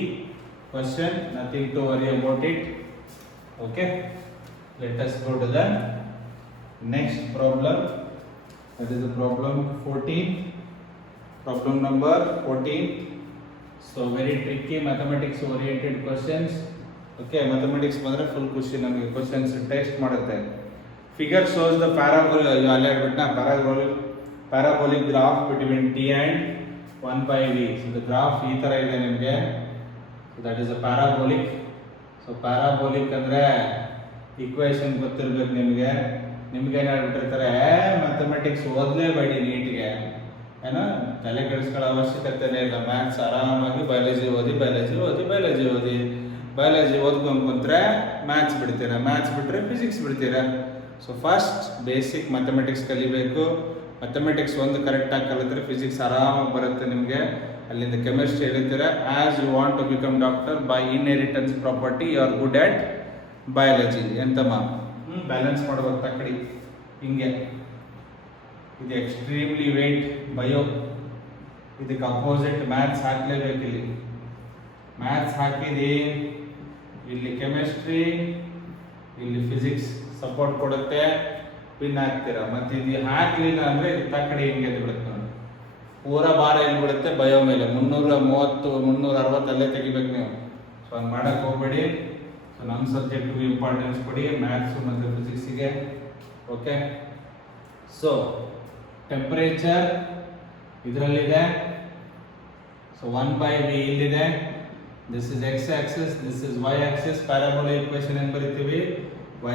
question, nothing to worry about it. Okay, let us go to the next problem. That is the problem 14. Problem number 14. So very tricky mathematics oriented questions. Okay, mathematics ಬಂದ್ರೆ ಫುಲ್ ಖುಷಿ ನಮಗೆ questions test ಮಾಡುತ್ತೆ. Figure shows the parabolic graph between t and 1 by v. So the graph ಈ ತರ ಇದೆ ನಿಮಗೆ. So that is a parabolic. So parabolic ಅಂದ್ರೆ ಈಕ್ವೇಷನ್ ಗೊತ್ತಿರಬೇಕು ನಿಮಗೆ. ನಿಮ್ಗೆ ಏನು ಹೇಳ್ಬಿಟ್ಟಿರ್ತಾರೆ, ಮ್ಯಾಥಮೆಟಿಕ್ಸ್ ಓದಲೇಬೇಡಿ ನೀಟ್ಗೆ, ಏನೋ ತಲೆ ಕೆಡಿಸ್ಕೊಳ್ಳೋ ಅವಶ್ಯಕತೆನೇ ಇಲ್ಲ. ಮ್ಯಾಥ್ಸ್ ಆರಾಮಾಗಿ ಬಯಾಲಜಿ ಓದ್ಕೊಂಡು ಕುಂತ್ರೆ ಮ್ಯಾಥ್ಸ್ ಬಿಡ್ತೀರಾ, ಮ್ಯಾಥ್ಸ್ ಬಿಟ್ಟರೆ ಫಿಸಿಕ್ಸ್ ಬಿಡ್ತೀರಾ. ಸೊ ಫಸ್ಟ್ ಬೇಸಿಕ್ ಮ್ಯಾಥಮೆಟಿಕ್ಸ್ ಕಲಿಬೇಕು. ಮ್ಯಾಥಮೆಟಿಕ್ಸ್ ಒಂದು ಕರೆಕ್ಟಾಗಿ ಕಲಿತ್ರೆ ಫಿಸಿಕ್ಸ್ ಆರಾಮಾಗಿ ಬರುತ್ತೆ ನಿಮಗೆ. ಅಲ್ಲಿಂದ ಕೆಮಿಸ್ಟ್ರಿ ಹೇಳ್ತೀರಾ. As you want to become doctor by inheritance property you are good at biology. ಎಂತಮ್ಮ ಬ್ಯಾಲೆನ್ಸ್ ಮಾಡ್ಬೇಕು ತಕ್ಕಡಿ ಹಿಂಗೆ. ಇದು ಎಕ್ಸ್ಟ್ರೀಮ್ಲಿ ವೇಟ್ ಬಯೋ, ಇದಕ್ಕೆ ಅಪೋಸಿಟ್ ಮ್ಯಾಥ್ಸ್ ಹಾಕ್ಲೇಬೇಕು. ಇಲ್ಲಿ ಮ್ಯಾಥ್ಸ್ ಹಾಕಿದಿ, ಇಲ್ಲಿ ಕೆಮಿಸ್ಟ್ರಿ, ಇಲ್ಲಿ ಫಿಸಿಕ್ಸ್ ಸಪೋರ್ಟ್ ಕೊಡುತ್ತೆ, ಪಿನ್ ಹಾಕ್ತೀರಾ. ಮತ್ತೆ ಇದು ಹಾಕ್ಲಿಲ್ಲ ಅಂದ್ರೆ ಇದು ತಕ್ಕಡಿ ಹಿಂಗೆ ಎದ್ದು ಬಿಡುತ್ತೆ ನೋಡಿ. ಪೂರ ಭಾರ ಎಲ್ಲಿ ಬಿಡುತ್ತೆ ಬಯೋ ಮೇಲೆ. 330 360 ಅಲ್ಲೇ ತೆಗಿಬೇಕು ನೀವು. ಸೊ ಹಂಗೆ ಮಾಡಕ್ಕೆ ಹೋಗ್ಬೇಡಿ. ಸೊ ನಮ್ಮ ಸಬ್ಜೆಕ್ಟ್ಗೂ ಇಂಪಾರ್ಟೆನ್ಸ್ ಕೊಡಿ, ಮ್ಯಾಥ್ಸು ಮತ್ತು ಫಿಸಿಕ್ಸಿಗೆ. ಓಕೆ, ಸೊ ಟೆಂಪರೇಚರ್ ಇದರಲ್ಲಿದೆ. ಸೊ 1 by v ಇಲ್ಲಿದೆ. This is x axis, this is y axis. Parabola equation ಏನು ಬರೀತೀವಿ?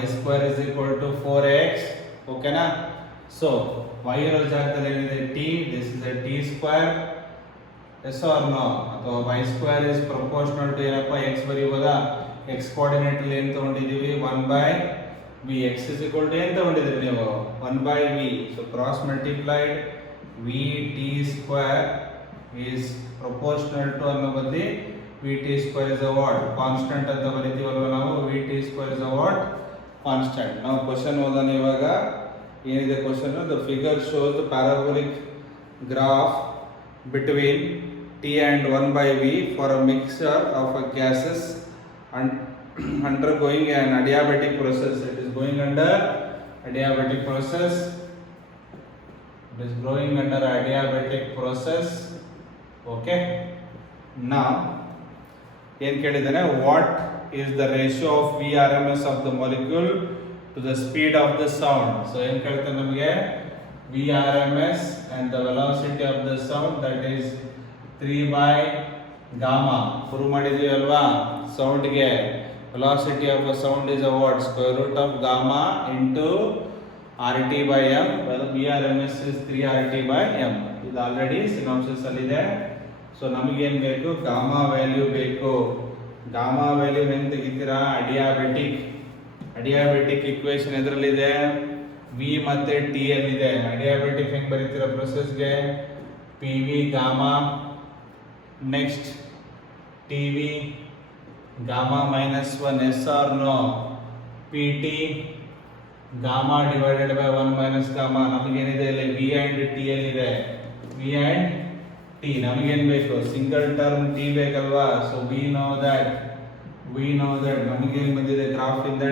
y square is equal to 4x. ಓಕೆನಾ? ಸೊ y ಇರೋ ಜಾಗದಲ್ಲಿ ಏನಿದೆ t, this is a t square. Yes or no? ಅಥವಾ y square is proportional to ಏನಪ್ಪ x ಬರೀಬೋದಾ? x coordinate ಅಲ್ಲಿ ಏನು ತಗೊಂಡಿದ್ದೀವಿ? 1 by v. x is equal to ಏನು ತಗೊಂಡಿದ್ದೀರಿ ನೀವು? 1 by v. So cross multiplied v t square is proportional to ಅನ್ನೋ ಬದಲಿ v t square is a what? Constant ಅಂತ ಬರೀತೀವಲ್ವ ನಾವು. v t square is a what? Constant. ನಾವು question ಓದೋಣ ಇವಾಗ. ಏನಿದೆ question? The figure shows the parabolic graph between t and 1 by v for a mixture of gases and undergoing an adiabatic process. It is going under adiabatic process. It is going under adiabatic process. Okay. Now, ಏನು ಕೇಳಿದ್ದಾನೆ? What is the ratio of V R M S of the molecule to the speed of the sound. So ಏನು ಕೇಳ್ತಾನೆ ನಮಗೆ? V R M S and the velocity of the sound, that is 3 by gamma. Prove ಮಾಡಿದೀವಿ ಅಲ್ವಾ? ಸೌಂಡ್ಗೆ velocity of a sound is a what? Square root of gamma into RT by M. Well, VRMS is 3 RT by M. ಇದು already synopsis ಅಲ್ಲಿ ಇದೆ. So ನಮಗೇನು ಬೇಕು? Gamma value ಬೇಕು. Gamma value ಹೆಂಗೆ ತೆಗಿತೀರಾ? ಅಡಿಯಾಬೆಟಿಕ್ ಇಕ್ವೇಶನ್ ಎದರಲ್ಲಿದೆ? ವಿ ಮತ್ತೆ ಟಿ ಎಲ್ಲಿದೆ. ಅಡಿಯಾಬೆಟಿಕ್ ಹೆಂಗೆ ಬರೀತೀರಾ ಪ್ರೊಸೆಸ್ಗೆ? P V gamma, next T V gamma minus 1. yes or no? pt gamma divided by 1 minus gamma. ನಮಗೇನಿದೆ ಇಲ್ಲಿ? v and t ಎಲ್ಲಿದೆ? v and t. ನಮಗೇನು ಬೇಕು? ಸಿಂಗಲ್ ಟರ್ಮ್ t ಬೇಕಲ್ವಾ? ಸೊ we know that ನಮಗೇನು ಬಂದಿದೆ ಗ್ರಾಫ್ ಇಂದ?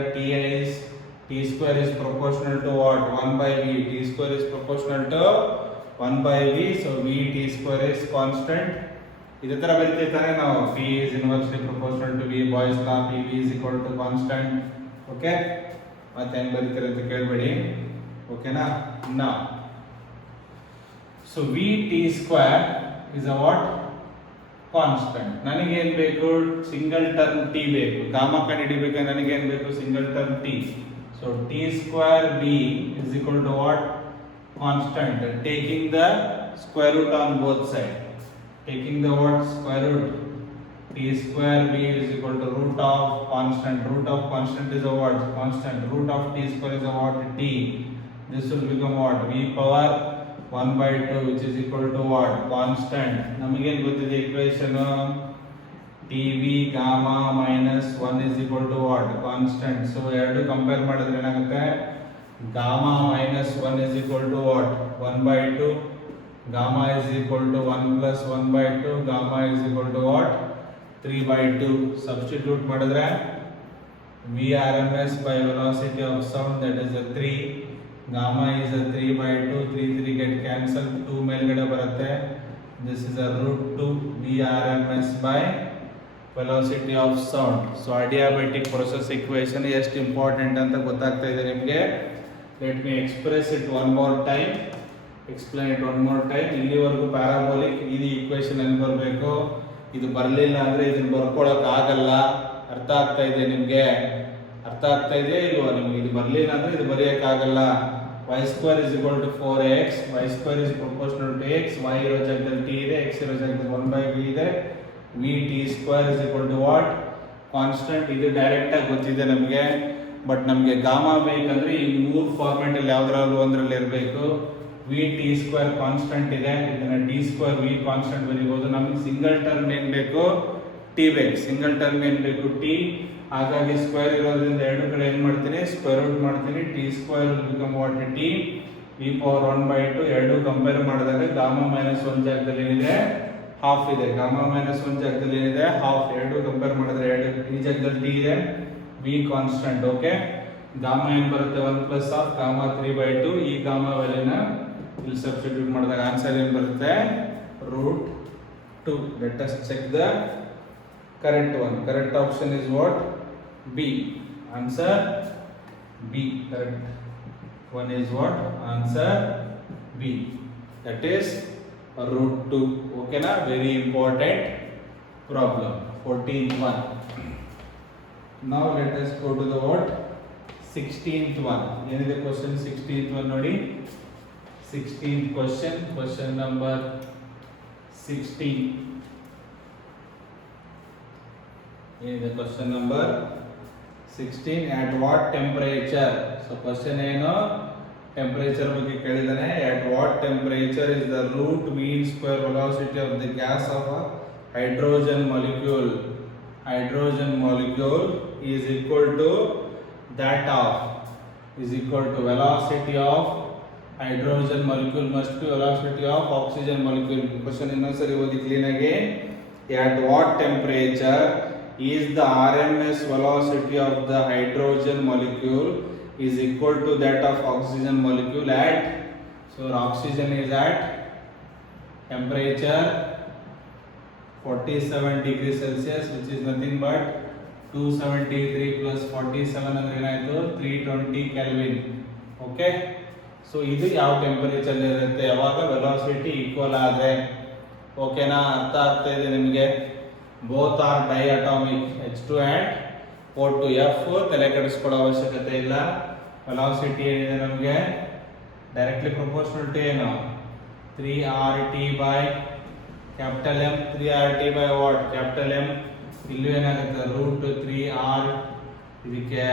t square is proportional to what? 1 by v. t square is proportional to 1 by v. so v t square is constant. ಇದೇ ತರ ಬರೀತೀವಿ ತಾನೆ ನಾವು. P is inversely proportional to V. Boys law P V is equal to constant. Okay, ಮತ್ತೆ ಹೆಂಗ್ ಬರೀತೀರ ಅಂತ ಕೇಳಬೇಡಿ. ಓಕೆನಾ? ನಾ so V T square is a what? Constant. ನನಗೇನು ಬೇಕು? ಸಿಂಗಲ್ ಟರ್ಮ್ T ಬೇಕು. ಗಾಮಾ ಕಂಡುಹಿಡಿಬೇಕಾದ್ರೆ ನನಗೇನು ಬೇಕು? Single term T. So T square V is equal to what? Constant. Taking the square root on both sides. Taking the what? Square root. T square V is equal to root of constant. Root of constant is a what? Constant. Root of T square is a what? T. This will become what? V power 1 by 2, which is equal to what? Constant. ನಮಗೇನು ಗೊತ್ತಿದೆ equation? TV gamma minus 1 is equal to what? Constant. So ಎರಡು ಕಂಪೇರ್ ಮಾಡಿದ್ರೆ ಏನಾಗುತ್ತೆ? Gamma minus 1 is equal to what? 1 by 2. Gamma is equal to 1 plus 1 by 2. Gamma is equal to what? 3 by 2. Substitute ಮಾಡಿದ್ರೆ VRMS by velocity of sound, that is a 3. Gamma is a 3 by 2. 3 3 get cancelled. 2 ಮೇಲ್ಗಡೆ ಬರುತ್ತೆ. this is a root 2 Vrms by velocity of sound. So adiabatic process equation ಎಷ್ಟು ಇಂಪಾರ್ಟೆಂಟ್ ಅಂತ ಗೊತ್ತಾಗ್ತಾ ಇದೆ ನಿಮಗೆ. Let me express it one more time. Explain it one more time. ಇಲ್ಲಿವರೆಗೂ ಪ್ಯಾರಾಬೋಲಿಕ್ ಇದು ಈಕ್ವೇಶನ್ ಏನು ಬರಬೇಕು, ಇದು ಬರಲಿಲ್ಲ ಅಂದರೆ ಇದನ್ನು ಬರ್ಕೊಳ್ಳೋಕೆ ಆಗಲ್ಲ. ಅರ್ಥ ಆಗ್ತಾ ಇದೆ ನಿಮಗೆ? ಅರ್ಥ ಆಗ್ತಾ ಇದೆಯಾ ಇಲ್ವಾ ನಿಮಗೆ? ಇದು ಬರಲಿಲ್ಲ ಅಂದರೆ ಇದು ಬರೆಯೋಕ್ಕಾಗಲ್ಲ. y square is equal to 4x, y square is proportional to x, y ಇರೋ ಜಾಗದಲ್ಲಿ t ಇದೆ, x ಇರೋ ಜಾಗದಲ್ಲಿ 1/v ಇದೆ, v t square is equal to what? Constant. ಇದು ಡೈರೆಕ್ಟ್ ಆಗಿ ಗೊತ್ತಿದೆ ನಮಗೆ, ಬಟ್ ನಮಗೆ ಗಾಮಾ ಬೇಕಂದ್ರೆ ಈ ಮೂರು ಫಾರ್ಮೆಟ್ ಅಲ್ಲಿ ಯಾವ್ದ್ರಾದ್ರು ಒಂದರಲ್ಲಿ ಇರಬೇಕು. ವಿ ಟಿ ಸ್ಕ್ವೇರ್ ಕಾನ್ಸ್ಟೆಂಟ್ ಇದೆ, ಇದನ್ನ ಟಿ ಸ್ಕ್ವೇರ್ ವಿ ಕಾನ್ಸ್ಟೆಂಟ್ ಬರೀಬಹುದು. ನಮಗೆ ಸಿಂಗಲ್ ಟರ್ಮ್ ಏನ್ ಬೇಕು? ಟಿ ಬೇಕು. ಸಿಂಗಲ್ ಟರ್ಮ್ ಏನ್ ಬೇಕು? ಟಿ. ಹಾಗಾಗಿ ಸ್ಕ್ವೇರ್ ಇರೋದ್ರಿಂದ ಎರಡು ಕಡೆ ಏನ್ ಮಾಡ್ತೀನಿ? ಸ್ಕ್ವೇರ್ ರೂಟ್ ಮಾಡ್ತೀನಿ. T square become what? T V power 1/2. ಎರಡು ಕಂಪೇರ್ ಮಾಡಿದಾಗ ಗಾಮಾ ಮೈನಸ್ 1 ಜಾಗದಲ್ಲಿ ಏನಿದೆ? ಹಾಫ್ ಇದೆ. ಗಾಮಾ ಮೈನಸ್ 1 ಜಾಗದಲ್ಲಿ ಏನಿದೆ? ಹಾಫ್. ಎರಡು ಕಂಪೇರ್ ಮಾಡಿದ್ರೆ ಎರಡು ಈ ಜಾಗದಲ್ಲಿ ಟಿ ಇದೆ, ವಿ ಕಾನ್ಸ್ಟೆಂಟ್. ಓಕೆ, ಗಾಮಾ ಏನ್ ಬರುತ್ತೆ? 1 ಪ್ಲಸ್ ಆಫ್ ಗಾಮಾ 3/2. ಈ ಗಾಮಾ ವ್ಯಾಲ್ಯೂನ ಇಲ್ಲಿ ಸಬ್ಸ್ಟಿಟ್ಯೂಟ್ ಮಾಡಿದಾಗ ಆನ್ಸರ್ ಏನು ಬರುತ್ತೆ? Root 2. Let us check the correct one. Correct option is what? B. Answer B. Correct one is what? Answer B. That is root 2. Okay na? Very important problem. 14th one. Now let us go to the what? 16th one. Yenide question 16th one nodi. 16th question. Question number 16. Yenide question number 16. At what temperature? So question ಏನು? ಟೆಂಪರೇಚರ್ ಬಗ್ಗೆ ಕೇಳಿದಾನೆ. at what temperature is the root mean square velocity of the gas of a hydrogen molecule? Hydrogen molecule is equal to that of, is equal to velocity of hydrogen molecule must be velocity of oxygen molecule. Question ಇನ್ನೊಂದ್ಸರಿ ಓದಿ ಕ್ಲೀನ್ ಆಗಿ. at what temperature is the RMS velocity of the hydrogen molecule is equal to that of oxygen molecule at, so oxygen is at temperature 47 degrees Celsius, which is nothing but 273 plus 47 ಅಂದ್ರೆ ಏನಾಯ್ತು? 320 kelvin. Okay, so ಇದು ಯಾವ ಟೆಂಪರೇಚರ್ ಇರುತ್ತೆ? ಯಾವಾಗ velocity equal ಆದ್ರೆ. ಓಕೆನಾ? ಅರ್ಥ ಆಗ್ತಾ ಇದೆ ನಿಮಗೆ? Both are diatomic, H2 and O2. F ತಲೆ ಕೆಡಿಸ್ಕೊಳ್ಳೋ ಅವಶ್ಯಕತೆ ಇಲ್ಲ. ವೆಲಾಸಿಟಿ ಏನಿದೆ ನಮಗೆ? ಡೈರೆಕ್ಟ್ಲಿ ಪ್ರಪೋರ್ಷನಲ್ ಟು ಏನು? 3RT by capital M. 3RT by what? Capital M. ಇಲ್ಲೂ ಏನಾಗುತ್ತೆ? Root 3R. ಇದಕ್ಕೆ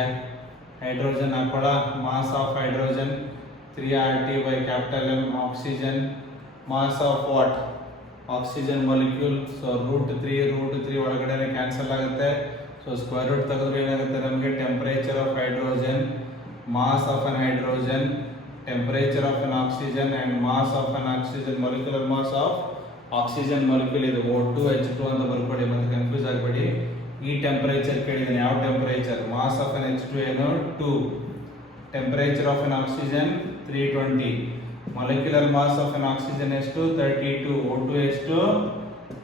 ಹೈಡ್ರೋಜನ್ ಹಾಕೊಳ್ಳ, mass of hydrogen 3RT by capital M. Oxygen mass of what? Oxygen molecule. So root 3 ಒಳಗಡೆ ಕ್ಯಾನ್ಸಲ್ ಆಗುತ್ತೆ. ಸೊ ಸ್ಕ್ವೇರ್ ರೂಟ್ ತೆಗೆದ್ರೆ ಏನಾಗುತ್ತೆ ನಮಗೆ? Temperature of hydrogen, mass of an hydrogen, temperature of an oxygen and mass of an oxygen, molecular mass of oxygen molecule. ಇದು O2 H2 ಅಂತ ಬರ್ಕೊಡಿ, ಮತ್ತೆ ಕನ್ಫ್ಯೂಸ್ ಆಗಬೇಡಿ. ಈ ಟೆಂಪರೇಚರ್ ಕೇಳಿದಾನೆ. ಯಾವ ಟೆಂಪರೇಚರ್? ಮಾಸ್ ಆಫ್ ಅನ್ H2 ಏನು? 2. Temperature of an oxygen 320. molecular mass of an oxygen ಎಷ್ಟು? 32. O2 ಎಷ್ಟು?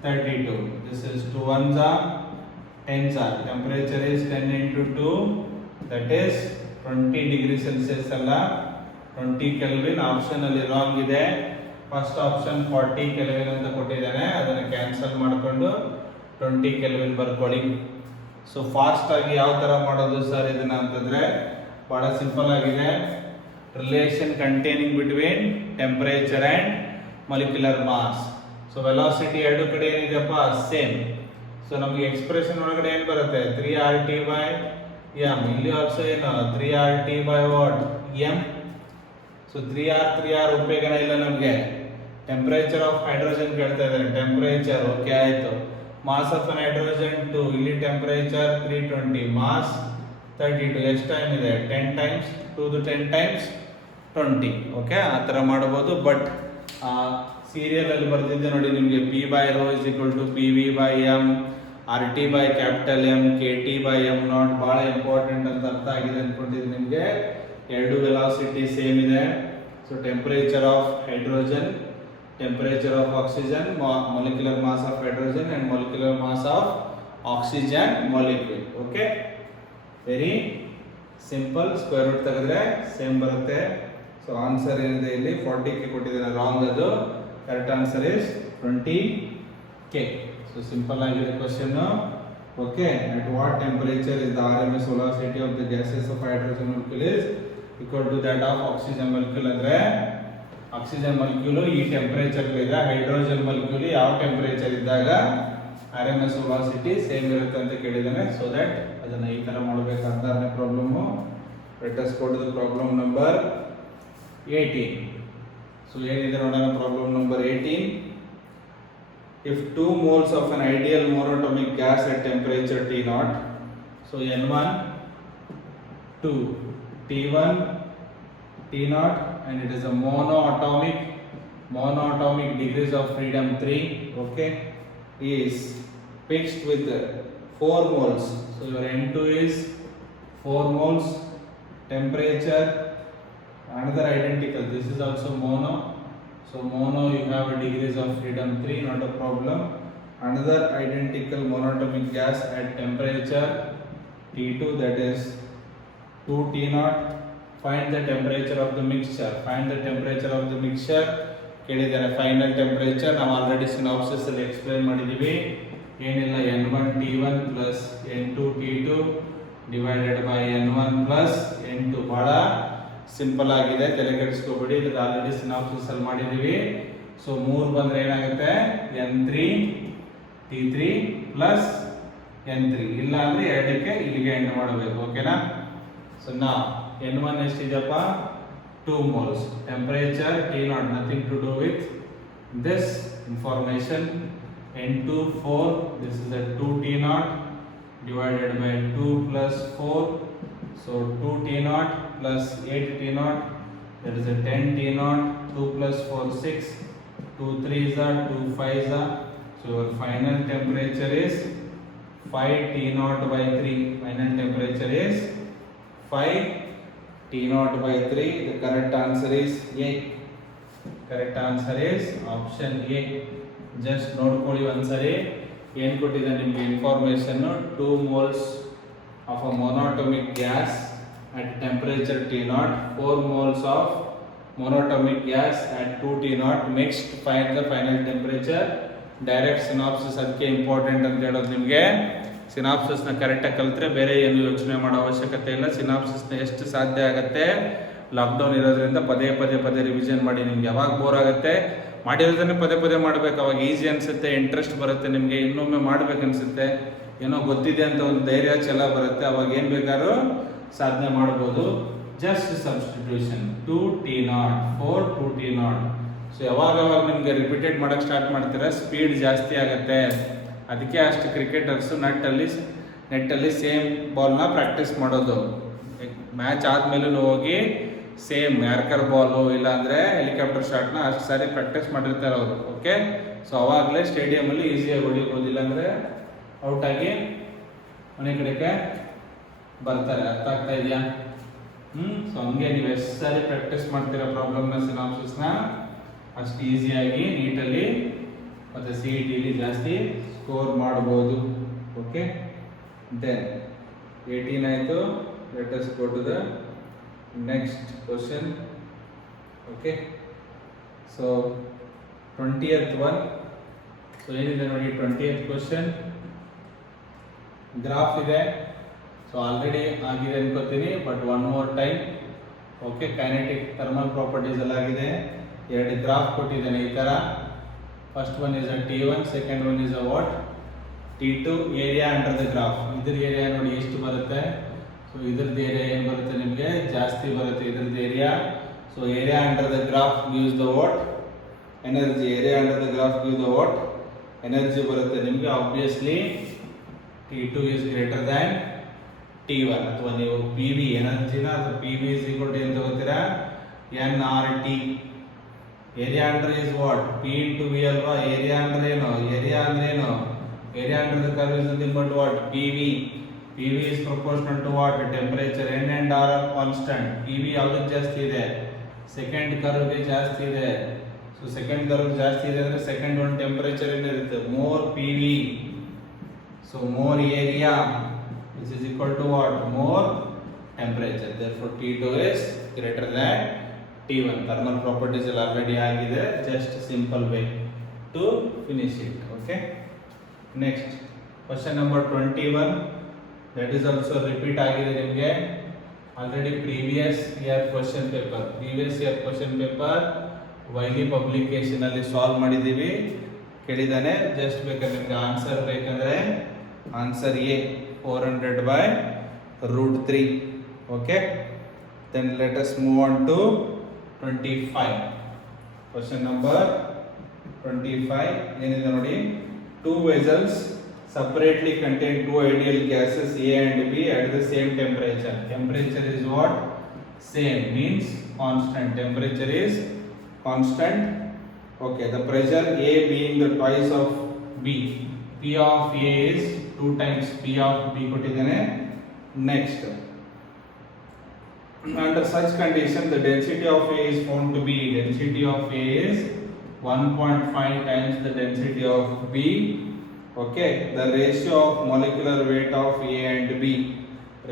32. This is 2 ones are 10s are. Temperature is 10 into 2, that is 20 degree Celsius ಅಲ್ಲ, 20 ಕೆಲ್ವಿನ್. ಆಪ್ಷನ್ ಅಲ್ಲಿ ರಾಂಗ್ ಇದೆ. ಫಸ್ಟ್ ಆಪ್ಷನ್ 40 ಕೆಲ್ವಿನ್ ಅಂತ ಕೊಟ್ಟಿದ್ದಾನೆ, ಅದನ್ನು ಕ್ಯಾನ್ಸಲ್ ಮಾಡಿಕೊಂಡು 20 ಕೆಲ್ವಿನ್ ಬರ್ಕೊಳ್ಳಿ. ಸೊ ಫಾಸ್ಟ್ ಆಗಿ ಯಾವ ತರ ಮಾಡೋದು ಸರ್ ಇದನ್ನ ಅಂತಂದ್ರೆ ಬಹಳ ಸಿಂಪಲ್ ಆಗಿದೆ. Relation containing between temperature and molecular mass. So velocity ಎರಡು ಕಡೆ ಏನಿದೆಪ್ಪ? ಸೇಮ್. ಸೊ ನಮಗೆ ಎಕ್ಸ್ಪ್ರೆಷನ್ ಒಳಗಡೆ ಏನು ಬರುತ್ತೆ? 3RT by m. ಇಲ್ಲಿ ಆಲ್ಸೋ ಏನು? 3RT by what? m. So 3R ಉಪಯೋಗನೇ ಇಲ್ಲ ನಮಗೆ. ಟೆಂಪರೇಚರ್ ಆಫ್ ಹೈಡ್ರೋಜನ್ ಕೇಳ್ತಾ ಇದ್ದಾರೆ. ಟೆಂಪರೇಚರ್ ಓಕೆ ಆಯ್ತು. Mass of an hydrogen 2. ಇಲ್ಲಿ ಟೆಂಪರೇಚರ್ 320, ಮಾಸ್ 32. ಎಷ್ಟು ಟೈಮ್ ಇದೆ? 10 ಟೈಮ್ಸ್ 2 to 10 ಟೈಮ್ಸ್ 20. ಓಕೆ, ಆ ಥರ ಮಾಡ್ಬೋದು. ಬಟ್ ಸೀರಿಯಲ್ ಅಲ್ಲಿ ಬರ್ತಿದ್ದೆ ನೋಡಿ ನಿಮಗೆ, P/ρ is equal to PV by m, RT by capital M, KT by m0. ಬಹಳ ಇಂಪಾರ್ಟೆಂಟ್ ಅಂತ ಅರ್ಥ ಆಗಿದೆ ಅನ್ಕೊಂಡಿದ್ದೀನಿ ನಿಮಗೆ. ಎರಡು ವೆಲಾಸಿಟಿ ಸೇಮ್ ಇದೆ. So temperature of hydrogen temperature of oxygen, molecular mass of hydrogen and molecular mass of oxygen molecule. Okay, very simple. Square root ತೆಗೆದ್ರೆ same ಬರುತ್ತೆ. ಸೊ ಆನ್ಸರ್ ಏನಿದೆ ಇಲ್ಲಿ 40k ಕೊಟ್ಟಿದ್ದಾರೆ, ರಾಂಗ್ ಅದು. Correct answer is 20k. So simple ಆಗಿದೆ question. Okay, at what temperature is the RMS velocity of the gases of hydrogen molecule is equal to that of oxygen molecule? ಅಂದ್ರೆ oxygen molecule ಈ temperature ಇದೆ, hydrogen molecule ಯಾವ temperature ಇದ್ದಾಗ RMS velocity same ಇರುತ್ತೆ ಅಂತ ಕೇಳಿದಾನೆ. So that ಅದನ್ನ ಈ ತರ ಮಾಡಬೇಕು. 16ನೇ problem. Let us go to the problem number 18. So ಏನಿದೆ ನೋಡೋಣ. Problem number 18. If 2 moles of an ideal monatomic gas at temperature T0, so N1, 2, T1, T0, and it is a monoatomic degrees of freedom 3, okay, is fixed with 4 moles. So your N2 is 4 moles. Temperature another identical. This is also mono. So mono you have a degrees of freedom 3, not a problem. Another identical monatomic gas at temperature T2, that is 2 T0. Find the temperature of the mixture. Find the temperature of the mixture. ಕೇಳಿದ್ದಾರೆ final temperature. ನಾವು already synopsis ಅಲ್ಲಿ ಎಕ್ಸ್ಪ್ಲೈನ್ ಮಾಡಿದೀವಿ. ಏನಿಲ್ಲ, N1 T1 plus N2 T2 divided by N1 plus N2. ಬಹಳ simple ಆಗಿದೆ, ತಲೆ ಕೆಡಿಸ್ಕೋಬೇಡಿ. ಇದು ಆಲ್ರೆಡಿ ಸಿನಾಪ್ಸಿಸ್ ಅಲ್ಲಿ ಮಾಡಿದೀವಿ. ಸೊ 3 ಬಂದ್ರೆ ಏನಾಗುತ್ತೆ, N3 T3 ಪ್ಲಸ್ N3. ಇಲ್ಲ ಅಂದ್ರೆ 2ಕ್ಕೆ ಇಲ್ಲಿಗೆ ಎಂಡ್ ಮಾಡಬೇಕು. ಓಕೆನಾ? ಸೊ ನಾವು N1 ಎಷ್ಟಿದೆಯಪ್ಪ, 2 moles. Temperature T0, nothing to do with this information. N2 4, this is a 2 T0 divided by 2 plus 4. So 2 T0 plus 8 T0, that is a 10 T0. 2 plus 4 6, 2 3s are 2 5s are. So your final temperature is 5 T0 by 3. Final temperature is 5 T0 by 3. The correct answer is A. Correct answer is option A. Just ನೋಡ್ಕೊಳ್ಳಿ ಒಂದ್ಸರಿ. ಏನು ಕೊಟ್ಟಿದೆ ನಿಮಗೆ ಇನ್ಫಾರ್ಮೇಶನ್. 2 moles of a monatomic gas at temperature T0, 4 moles of monatomic gas at 2 T0 mixed. Find the final temperature. Direct synopsis ಅದಕ್ಕೆ ಇಂಪಾರ್ಟೆಂಟ್ ಅಂತ ಹೇಳೋದು ನಿಮಗೆ. ಸಿನಾಪ್ಸಿಸ್ನ ಕರೆಕ್ಟಾಗಿ ಕಲಿತ್ರೆ ಬೇರೆ ಏನು ಯೋಚನೆ ಮಾಡೋ ಅವಶ್ಯಕತೆ ಇಲ್ಲ. ಸಿನಾಪ್ಸಿಸ್ನ ಎಷ್ಟು ಸಾಧ್ಯ ಆಗುತ್ತೆ, ಲಾಕ್ಡೌನ್ ಇರೋದ್ರಿಂದ ಪದೇ ರಿವಿಷನ್ ಮಾಡಿ. ನಿಮ್ಗೆ ಯಾವಾಗ ಬೋರ್ ಆಗುತ್ತೆ, ಮಾಡಿರೋದನ್ನೇ ಪದೇ ಮಾಡಬೇಕು. ಅವಾಗ ಈಸಿ ಅನಿಸುತ್ತೆ, ಇಂಟ್ರೆಸ್ಟ್ ಬರುತ್ತೆ ನಿಮಗೆ, ಇನ್ನೊಮ್ಮೆ ಮಾಡ್ಬೇಕು ಅನಿಸುತ್ತೆ, ಏನೋ ಗೊತ್ತಿದೆ ಅಂತ ಒಂದು ಧೈರ್ಯ ಛಲ ಬರುತ್ತೆ. ಅವಾಗ ಏನು ಬೇಕಾದ್ರೂ ಸಾಧನೆ ಮಾಡ್ಬೋದು. ಜಸ್ಟ್ ಸಬ್ಸ್ಟಿಟ್ಯೂಷನ್ 2 T0 4 2 T0. ಸೊ ಯಾವಾಗ ನಿಮಗೆ ರಿಪೀಟೆಡ್ ಮಾಡೋಕ್ಕೆ ಸ್ಟಾರ್ಟ್ ಮಾಡ್ತೀರಾ, ಸ್ಪೀಡ್ ಜಾಸ್ತಿ ಆಗುತ್ತೆ. ಅದಕ್ಕೆ ಅಷ್ಟು ಕ್ರಿಕೆಟರ್ಸು ನೆಟ್ಟಲ್ಲಿ ಸೇಮ್ ಬಾಲ್ನ ಪ್ರಾಕ್ಟೀಸ್ ಮಾಡೋದು. ಮ್ಯಾಚ್ ಆದಮೇಲೂ ಹೋಗಿ ಸೇಮ್ ಯಾರ್ಕರ್ ಬಾಲು ಇಲ್ಲಾಂದರೆ ಹೆಲಿಕಾಪ್ಟರ್ ಶಾಟ್ನ ಅಷ್ಟು ಸಾರಿ ಪ್ರಾಕ್ಟೀಸ್ ಮಾಡಿರ್ತಾರೆ ಅವರು. ಓಕೆ, ಸೊ ಅವಾಗಲೇ ಸ್ಟೇಡಿಯಮಲ್ಲಿ ಈಸಿಯಾಗಿ ಹೊಡಿಬೋದು, ಇಲ್ಲಾಂದರೆ ಔಟಾಗಿ ಮನೆ ಕಡೆಗೆ ಬರ್ತಾರೆ. ಅರ್ಥ ಆಗ್ತಾ ಇದೆಯಾ? ಸೊ ಹಂಗೆ ನೀವು ಎಷ್ಟು ಸಾರಿ ಪ್ರಾಕ್ಟೀಸ್ ಮಾಡ್ತೀರಾ ಪ್ರಾಬ್ಲಮ್ನ, ಸಿನಾಪ್ಸಿಸ್ನ, ಅಷ್ಟು ಈಸಿಯಾಗಿ ನೀಟಲ್ಲಿ ಮತ್ತು CETಲಿ ಜಾಸ್ತಿ ಸ್ಕೋರ್ ಮಾಡ್ಬೋದು. ಓಕೆ, ದೆನ್ 18 ಆಯಿತು. Let us go to the next question. Okay, so 20th one. So ಏನಿದೆ ನೋಡಿ 20th ಕ್ವಶನ್. ಗ್ರಾಫ್ ಇದೆ. ಸೊ ಆಲ್ರೆಡಿ ಆಗಿದೆ ಅನ್ಕೋತೀನಿ, but one more time. Okay, kinetic thermal properties ಎಲ್ಲ ಆಗಿದೆ. 2 ಗ್ರಾಫ್ ಕೊಟ್ಟಿದ್ದೇನೆ ಈ ಥರ. First one is a T1, second one is a what T2. Area under the graph. ಇದ್ರ ಏರಿಯಾ ನೋಡಿ ಎಷ್ಟು ಬರುತ್ತೆ. ಸೊ ಇದ್ರದ್ದು ಏರಿಯಾ ಏನು ಬರುತ್ತೆ ನಿಮಗೆ, ಜಾಸ್ತಿ ಬರುತ್ತೆ ಇದ್ರದ್ದು area. So area under the graph gives the what energy. Area under the graph gives the what energy ಬರುತ್ತೆ ನಿಮಗೆ. Obviously T2 is greater than T1. ಅಥವಾ ನೀವು PV ಎನರ್ಜಿನ ಅಥವಾ PV is equal to ಏನು ತಗೋತೀರಾ, nRT. Area under is what P into V ಅಲ್ವಾ. ಏರಿಯಾ ಅಂದ್ರೆ ಏನು, area under the curve is nothing but what, PV. PV is proportional to what, temperature. N and R are constant. PV ಯಾವ್ದಕ್ಕೆ ಜಾಸ್ತಿ ಇದೆ, ಸೆಕೆಂಡ್ ಕರ್ವ್ಗೆ ಜಾಸ್ತಿ ಇದೆ. ಸೊ ಸೆಕೆಂಡ್ ಕರ್ವ್ ಜಾಸ್ತಿ ಇದೆ ಅಂದ್ರೆ ಸೆಕೆಂಡ್ ಒನ್ ಟೆಂಪರೇಚರ್ ಏನಿರುತ್ತೆ more P V. So more area which is equal to what? More temperature. Therefore T2 is greater than T1. Thermal properties all already ಆಗಿದೆ. Just simple way to finish it. Okay. Next question number 21. That is also repeat ಆಗಿದೆ ನಿಮಗೆ. Already previous year question paper Wiley publication ಅಲ್ಲಿ solve ಮಾಡಿದ್ದೀವಿ. ಕೇಳಿದಾನೆ just ಬೇಕಾದ್ರೆ ನಿಮಗೆ ಆನ್ಸರ್ ಬೇಕಂದ್ರೆ answer A 400/√3. Okay, then let us move on to 25. Question number 25 ಏನಿದೆ ನೋಡಿ. Two vessels separately contain two ideal gases A and B at the same temperature. Temperature is what? Same means constant. Temperature is constant. Okay, the pressure A being the twice of B. P of A is 2 times P of B ಕೊಟ್ಟಿದ್ದೇನೆ. Next, under such condition the density of A is found to be 1.5 times the density of B. Okay, the ratio of molecular weight of A and B,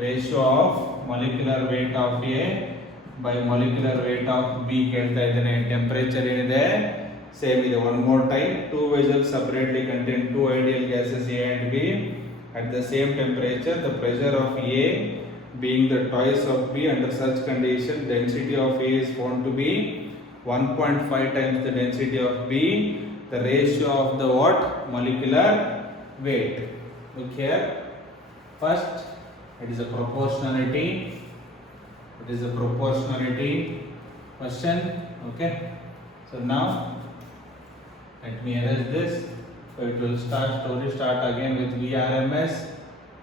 ratio of molecular weight of A by molecular weight of B ಕೇಳ್ತಾ ಇದ್ದೇನೆ. ಟೆಂಪರೇಚರ್ ಏನಿದೆ ಸೇಮ್ ಇದೆ. One more time, two vessels separately contain two ideal gases A and B at the same temperature. The pressure of A being the twice of B, under such condition density of A is found to be 1.5 times the density of B. The ratio of the what? Molecular weight. Look here. First, it is a proportionality. It is a proportionality question. Okay. So now let me erase this. So it will start again with VRMS,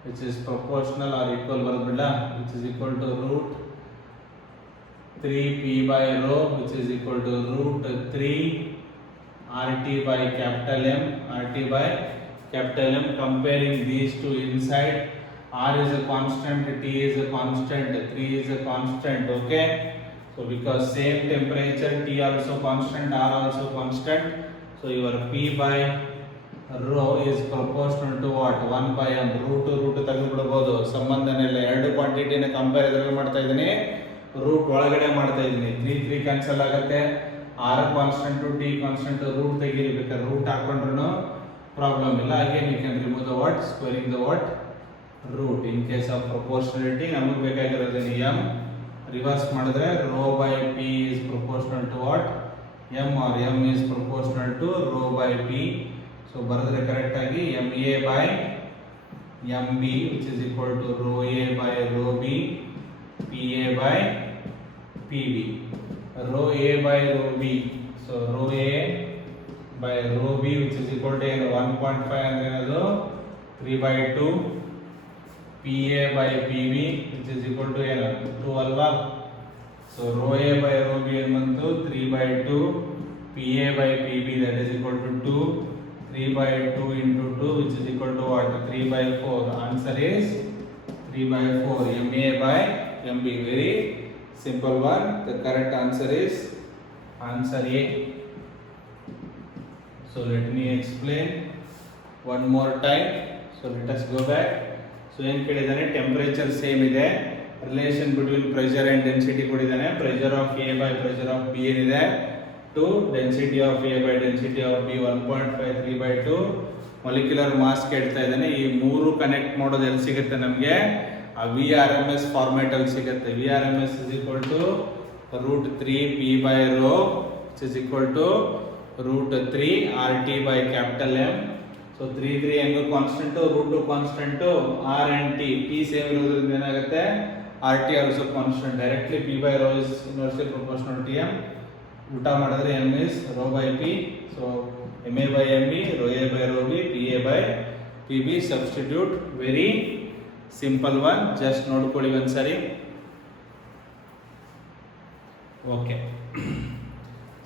which is proportional or equal barbilla, which is equal to √3 P by rho, which is equal to √3 RT by capital M, RT by capital M. Comparing these two inside, R is a constant, T is a constant, 3 is a constant. Okay. So because same temperature, T also constant, R also constant. So your P by rho is proportional to what? 1 by m. Root ತೆಗೆದುಬಿಡಬಹುದು. ಸಂಬಂಧನೆಲ್ಲ ಎರಡು ಕ್ವಾಂಟಿಟಿನ ಕಂಪೇರ್ ಇದರಲ್ಲಿ ಮಾಡ್ತಾ ಇದ್ದೀನಿ, ರೂಟ್ ಒಳಗಡೆ ಮಾಡ್ತಾ ಇದ್ದೀನಿ. 3 ಕ್ಯಾನ್ಸಲ್ ಆಗುತ್ತೆ. R constant, T constant, root ತೆಗಿಬೇಕಾದ್ರೆ ರೂಟ್ ಹಾಕೊಂಡ್ರು ಪ್ರಾಬ್ಲಮ್ ಇಲ್ಲ. Again you can remove the what? Squaring the what? Root. In case of proportionality ನಮಗೆ ಬೇಕಾಗಿರೋದು m. ರಿವರ್ಸ್ ಮಾಡಿದ್ರೆ rho by P is proportional to what? m, or m is proportional to rho by p. So ಬರೆದ್ರೆ ಕರೆಕ್ಟ್ ಆಗಿ MA by MB, which is equal to rho A by rho B, PA by PB. Rho A by rho B. So rho A by rho B, which is equal to 1.5 ಅಂದ್ರೆ ಅದು 3/2. PA by PB, which is equal to 2 ಅಲ್ವಾ? So rho A by rho B ಏನು ಬಂತು? 3/2. PA by PB, that is equal to 2. 3/2 into 2, which is equal to what? 3/4. The answer is 3/4. MA by MB. Very simple one. The correct answer is answer A. So let me explain one more time. So let us go back. So ಏನು ಕೇಳಿದಾನೆ? Temperature same ಇದೆ. Relation between pressure and density ಕೊಟ್ಟಿದ್ದಾನೆ. Pressure of A by pressure of B ಏನಿದೆ? 2. Density of A by density of B 1.5, 3/2. Molecular mass ಕೇಳ್ತಾ ಇದ್ದಾನೆ. ಈ ಮೂರು ಕನೆಕ್ಟ್ ಮಾಡೋದು ಎಲ್ಲಿ ಸಿಗುತ್ತೆ ನಮಗೆ? ಆ VRMS ಫಾರ್ಮ್ಯಾಟ್ ಅಲ್ಲಿ ಸಿಗುತ್ತೆ. VRMS is equal to √3 P by rho, which is equal to √3 RT by capital M. So 3 ಹೆಂಗು ಕಾನ್ಸ್ಟೆಂಟ್, √2 constant, R and T same ಇರೋದ್ರಿಂದ ಏನಾಗುತ್ತೆ? RT also constant. Directly P by rho is inversely proportional to M. ಊಟ ಮಾಡಿದ್ರೆ M is rho by P. So MA by MB, rho A by rho B, PA by PB. Substitute. Very simple one. Just ನೋಡ್ಕೊಳ್ಳಿ ಒಂದ್ಸರಿ. Okay.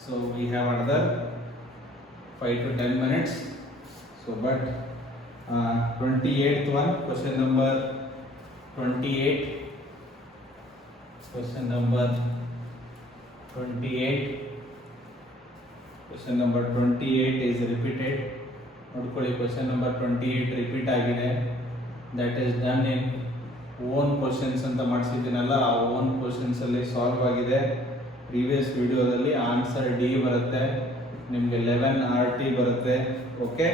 So we have another 5 to 10 minutes. So but 28th one, question number 28. Question number 28. Question number 28 is repeated. ನೋಡ್ಕೊಳ್ಳಿ, question number 28 ರಿಪೀಟ್ ಆಗಿದೆ. That is done in own questions ಅಂತ ಮಾಡಿಸಿದ್ದೀನಲ್ಲ, ಆ own questions ಅಲ್ಲಿ ಸಾಲ್ವ್ ಆಗಿದೆ. ಪ್ರೀವಿಯಸ್ ವಿಡಿಯೋದಲ್ಲಿ ಆನ್ಸರ್ ಡಿ ಬರುತ್ತೆ, ನಿಮಗೆ 11 RT ಬರುತ್ತೆ. ಓಕೆ,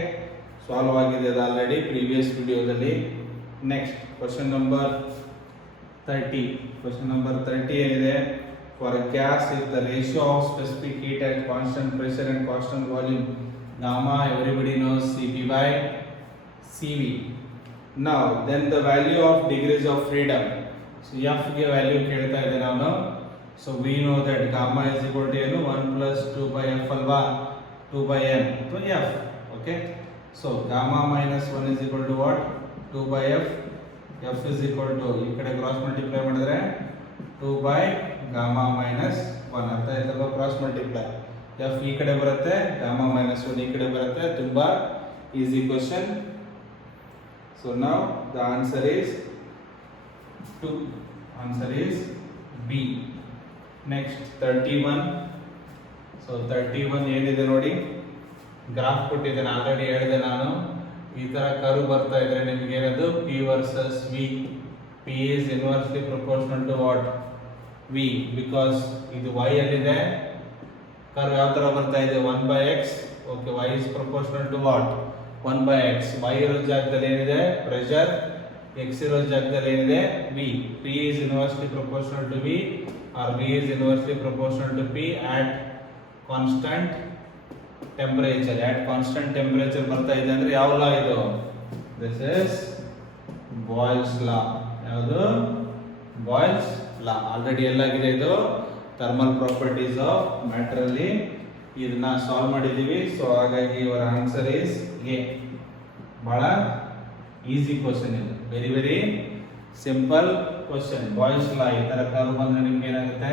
ಸಾಲ್ವ್ ಆಗಿದೆ ಅದು ಆಲ್ರೆಡಿ ಪ್ರೀವಿಯಸ್ ವಿಡಿಯೋದಲ್ಲಿ. Next question number 30. Question number 30 ಏನಿದೆ, for a gas if the ratio of specific heat at constant pressure and constant volume gamma everybody knows Cp by Cv. Now then the value of degrees of freedom, so f ಗೆ ವ್ಯಾಲ್ಯೂ ಕೇಳ್ತಾ ಇದೆ ನಾನು. So we know that gamma is equal to ಏನು 1 plus 2 by f ಅಲ್ವಾ, 2 by n to f. Okay, so gamma minus 1 is equal to what, 2 by f. f is equal to ಈ ಕಡೆ cross multiply ಮಾಡಿದ್ರೆ 2 by gamma minus 1 ಅರ್ಥ ಆಯ್ತಲ್ವಾ, cross multiply. f ಈ ಕಡೆ ಬರುತ್ತೆ, gamma minus 1 ಈ ಕಡೆ ಬರುತ್ತೆ. ತುಂಬಾ easy question. So now the answer is 2. Answer is B. Next 31. So 31 ಏನಿದೆ ನೋಡಿ, ಗ್ರಾಫ್ ಕೊಟ್ಟಿದ್ದೇನೆ ಆಲ್ರೆಡಿ ಹೇಳಿದೆ ನಾನು. ಈ ತರ ಕರ್ವ್ ಬರ್ತಾ ಇದ್ರೆ ನಿಮಗೆ ಏನದು P versus V. P is inversely proportional to what, V, because ಇದು y ಅಲ್ಲಿದೆ. ಕರ್ವ್ ಯಾವ ತರ ಬರ್ತಾ ಇದೆ, 1 by x. Okay, y is proportional to what, 1 by x. y ಇರೋ ಜಾಗದಲ್ಲಿ ಏನಿದೆ ಪ್ರೆಷರ್, x ಇರೋ ಜಾಗದಲ್ಲಿ ಏನಿದೆ v. P is inversely proportional to V or V is inversely proportional to P at constant temperature. At constant temperature ಬರ್ತಾ ಇದೆ ಅಂದ್ರೆ ಯಾವ ಲಾ ಇದು, this is Boyle's law. ಯಾವುದು, Boyle's law. ಆಲ್ರೆಡಿ ಎಲ್ಲಾಗಿದೆ ಇದು, ಥರ್ಮಲ್ ಪ್ರಾಪರ್ಟೀಸ್ ಆಫ್ ಮ್ಯಾಟರ್ ಅಲ್ಲಿ ಇದನ್ನ ಸಾಲ್ವ್ ಮಾಡಿದೀವಿ. ಸೊ ಹಾಗಾಗಿ ಇವರ ಆನ್ಸರ್ ಇಸ್ ಎ. ಬಹಳ ಈಸಿ ಕ್ವಶನ್ ಇದು, very very simple question. Boyle's law ಈ ತರ ಕರ್ವ್ ಬಂದ್ರೆ ನಿಮ್ಗೆ ಏನಾಗುತ್ತೆ,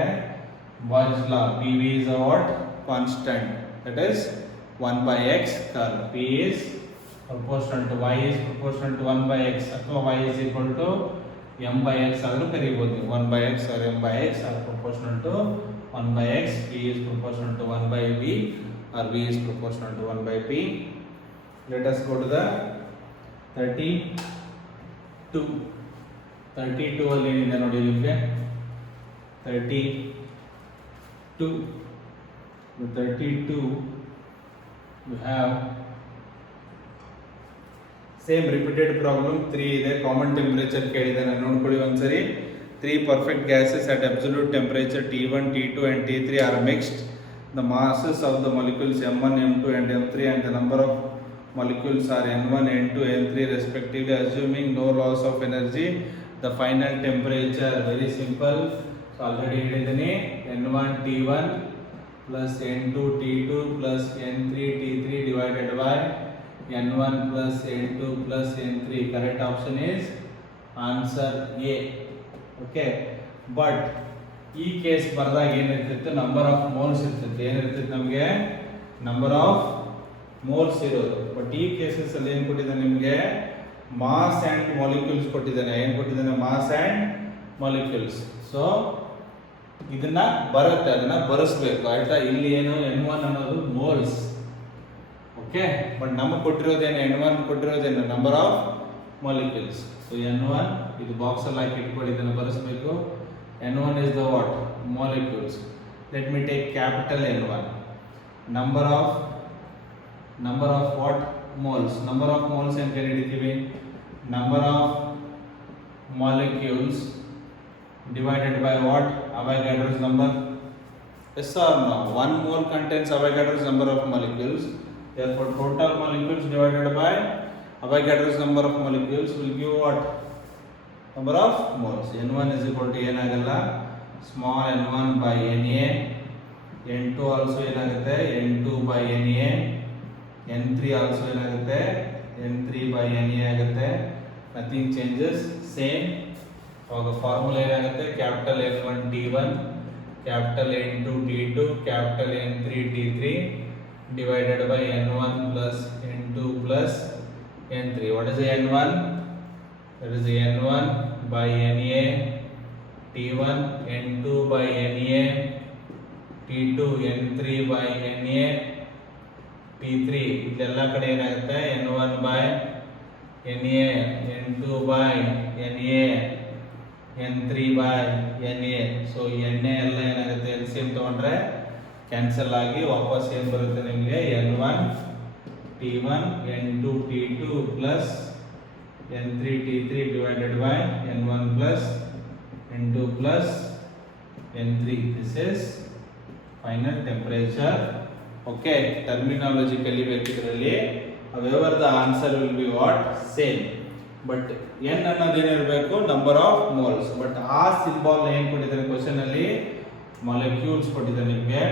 Boyle's law P V is what, constant, that is 1 by x curve. P is proportional to y is proportional to 1 by x ಅಥವಾ y is equal to m by x ಆದರೂ ಕರೀಬಹುದು. 1 by x or m by x are proportional to 1 by x. P is proportional to 1 by V or V is proportional to 1 by P. Let us go to the 32. 32 ಅಲ್ಲಿ ಏನಿದೆ ನೋಡಿ ನಿಮಗೆ, 32. The 32 you have same repeated problem. 3 ಇದೆ, common temperature ಕೇಳಿದ್ದಾನೆ, ನೋಡ್ಕೊಳ್ಳಿ ಒಂದ್ಸರಿ. 3 perfect gases at absolute temperature T1, T2 and T3 are mixed. The masses of the molecules M1, M2 and M3 and the number of molecules are N1, N2, N3 respectively, assuming no loss of energy. The final temperature, very simple. So already ಹೇಳಿದ್ದೀನಿ, N1 T1 plus N2 T2 plus N3 T3 divided by N1 plus N2 plus N3. Correct option is answer A. Okay, but ಈ ಕೇಸ್ ಬರೆದಾಗ ಏನಿರ್ತಿತ್ತು, number of moles ಇರ್ತಿತ್ತು. ಏನಿರ್ತಿತ್ತು ನಮಗೆ, number of moles ಇರೋದು. ಬಟ್ ಈ ಕೇಸಸ್ ಅಲ್ಲಿ ಏನು ಕೊಟ್ಟಿದ್ದಾನೆ ನಿಮಗೆ, ಮಾಸ್ ಆ್ಯಂಡ್ ಮಾಲಿಕ್ಯೂಲ್ಸ್ ಕೊಟ್ಟಿದ್ದಾನೆ. ಏನು ಕೊಟ್ಟಿದ್ದಾನೆ, ಮಾಸ್ ಆ್ಯಂಡ್ ಮಾಲಿಕ್ಯೂಲ್ಸ್. ಸೊ ಇದನ್ನ ಬರುತ್ತೆ, ಅದನ್ನ ಬರೆಸ್ಬೇಕು ಆಯ್ತಾ. ಇಲ್ಲಿ ಏನು N1 ಅನ್ನೋದು ಮೋಲ್ಸ್, ಓಕೆ, ಬಟ್ ನಮಗೆ ಕೊಟ್ಟಿರೋದೇನು, N1 ಕೊಟ್ಟಿರೋದೇನು, number of molecules. So N1 ಇದು ಬಾಕ್ಸ್ ಅಲ್ಲಿ ಹಾಕಿ ಇಟ್ಕೊಳ್ಳಿ, ಇದನ್ನು ಬರೆಸಬೇಕು. N1 is the what, molecules. Let me take capital N1. Number of what, moles. Number of moles ಏನು ಕರೀತೀವಿ, number of molecules divided by what, Avogadro's number. Yes or no? 1 mole contains Avogadro's number of molecules. Therefore total molecules divided by Avogadro's number of molecules will give what, number of moles. N1 is equal to ಏನಾಗಲ್ಲ, small n1 by Na. N2 also ಏನಾಗುತ್ತೆ, N2 by Na. N3 also ಏನಾಗುತ್ತೆ, N3 by Na ಆಗುತ್ತೆ. Nothing changes, same. ಅವಾಗ ಫಾರ್ಮುಲಾ ಏನಾಗುತ್ತೆ, capital N1 T1, capital N2 T2, capital N3 T3 divided by N1 plus N2 plus N3. What is the N1? That is the N1 by Na, T1 N2 by Na, T2 N3 by Na, T3 ಇದೆಲ್ಲ ಕಡೆ ಏನಾಗುತ್ತೆ N1 by Na, N2 by Na, N3 by Na. So Na ಎಲ್ಲ ಏನಾಗುತ್ತೆ LCM ತಗೊಂಡ್ರೆ ಕ್ಯಾನ್ಸಲ್ ಆಗಿ ವಾಪಸ್ ಏನು ಬರುತ್ತೆ ನಿಮಗೆ N1 T1 N2 T2 plus N3 T3 divided by N1 plus N2 plus N3. This is final temperature. Okay, terminology ಕಲಿಬೇಕಿದ್ರಲ್ಲಿ however the answer will be what same, but n ಅನ್ನೋದು ಏನಿರಬೇಕು ನಂಬರ್ ಆಫ್ ಮೋಲ್ಸ್. ಬಟ್ ಆ symbol ಏನು ಕೊಟ್ಟಿದ್ದಾರೆ question ಅಲ್ಲಿ molecules ಕೊಟ್ಟಿದ್ದಾರೆ ನಿಮಗೆ.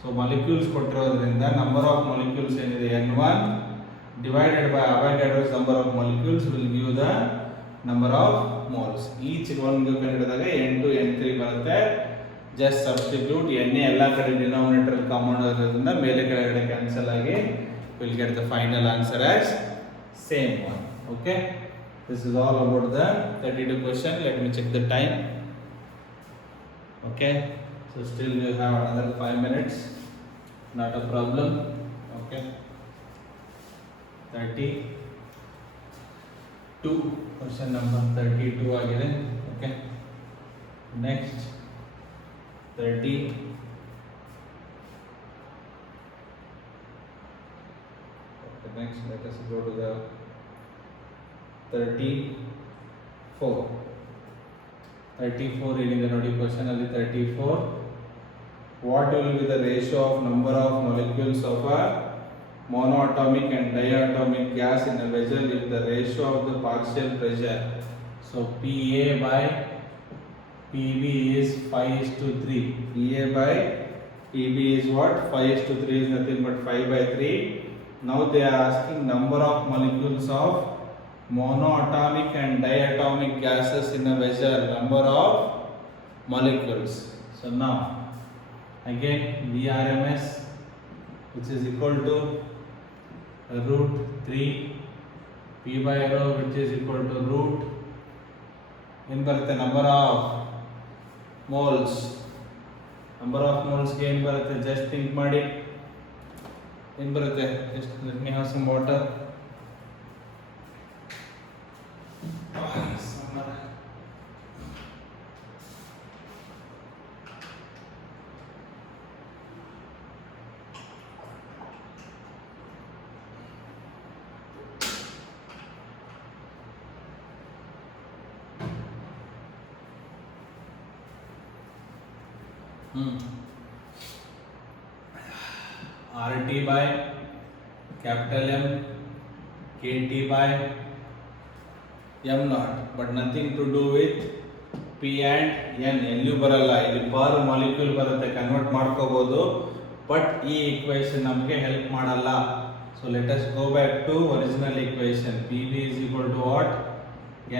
So molecules ಕೊಟ್ಟಿರೋದ್ರಿಂದ ನಂಬರ್ ಆಫ್ ಮಾಲಿಕ್ಯೂಲ್ಸ್ ಏನಿದೆ N1 divided by Avogadro's number of molecules will give the number of moles. Each one ಕಂಡುಹಿಡಿದಾಗ N2 N3 ಬರುತ್ತೆ. ಜಸ್ಟ್ ಸಬ್ಸ್ಟಿಟ್ಯೂಟ್ Na ಎಲ್ಲ ಕಡೆ ಡಿನಾಮಿನೇಟರ್ ಕಾಮನ್ ಇರೋದ್ರಿಂದ ಮೇಲೆ ಕೆಳಗಡೆ ಕ್ಯಾನ್ಸಲ್ ಆಗಿ will get the final answer as same one. Okay, this is all about the 32 question. Let me check the time. Okay, so still we have another 5 minutes, not a problem. Okay, 32 question number 32 ಆಗಿದೆ. Okay, next 30. Okay, next let us go to the 34. 34 ಏನಿದೆ ನೋಡಿ ಕ್ವಶನ್ ಅಲ್ಲಿ 34. What will be the ratio of number of molecules of a monoatomic and diatomic gas in a vessel if the ratio of the partial pressure, so Pa by Pb is 5:3. Pa by Pb is what? 5:3 is nothing but 5/3. Now they are asking number of molecules of monoatomic and diatomic gases in a vessel, number of molecules. So now again VRMS, which is equal to root 3 P by rho, which is equal to root in ಬರುತ್ತೆ number of moles. Number of moles ಗೆ ಏನು ಬರುತ್ತೆ just think ಮಾಡಿ ಏನು ಬರುತ್ತೆ. just let me have some water. RT by capital M, KT by M naught, but nothing to do with P and N. ಎಲ್ಲೂ ಬರಲ್ಲ, ಇಲ್ಲಿ ಪರ್ ಮಾಲಿಕ್ಯೂಲ್ ಬರುತ್ತೆ, ಕನ್ವರ್ಟ್ ಮಾಡ್ಕೋಬಹುದು, ಬಟ್ ಈ ಈಕ್ವೇಶನ್ ನಮಗೆ ಹೆಲ್ಪ್ ಮಾಡಲ್ಲ. So let us go back to original equation. PV is equal to what?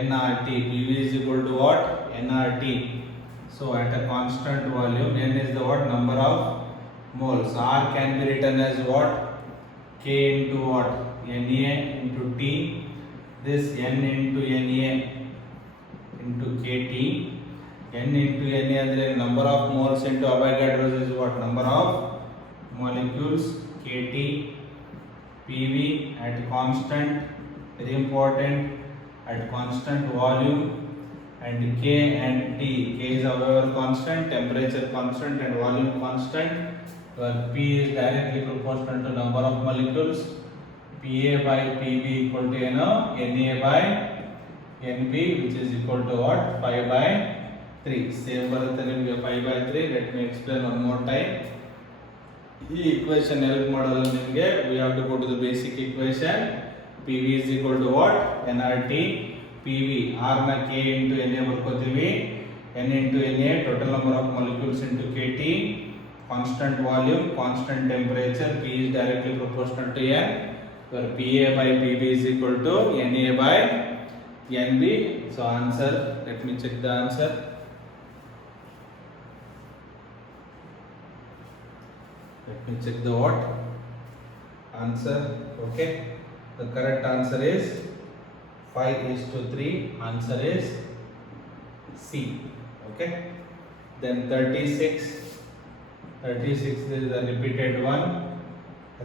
nRT. PV is equal to what? nRT. So at a constant volume, N is the what? Number of moles. R can be written as what? K into what? Na into T. This N into Na into KT. N into Na andre number of moles into Avogadro's is what? Number of molecules. KT. PV at constant, very important, at constant volume. And K and T. K is however constant, temperature constant and volume constant. Where P is directly proportional to number of molecules. Pa by Pb equal to Na by Nb, which is equal to what? 5/3. Same ಬರುತ್ತೆ ನಿಮಗೆ 5/3. Let me explain one more time. ಈ equation help ಮಾಡಲು ನಿಮಗೆ we have to go to the basic equation. Pv is equal to what? nRT. PV R na K into Na ಬರ್ಕೋತೀವಿ. N into Na total number of molecules into KT. Constant volume, constant temperature. P is directly proportional to N, where Pa by Pb is equal to Na by Nb. So answer, let me check the answer. Let me check the what? Answer. Okay, the correct answer is 5:3. Answer is C. Okay, then 36. 36 is the repeated one.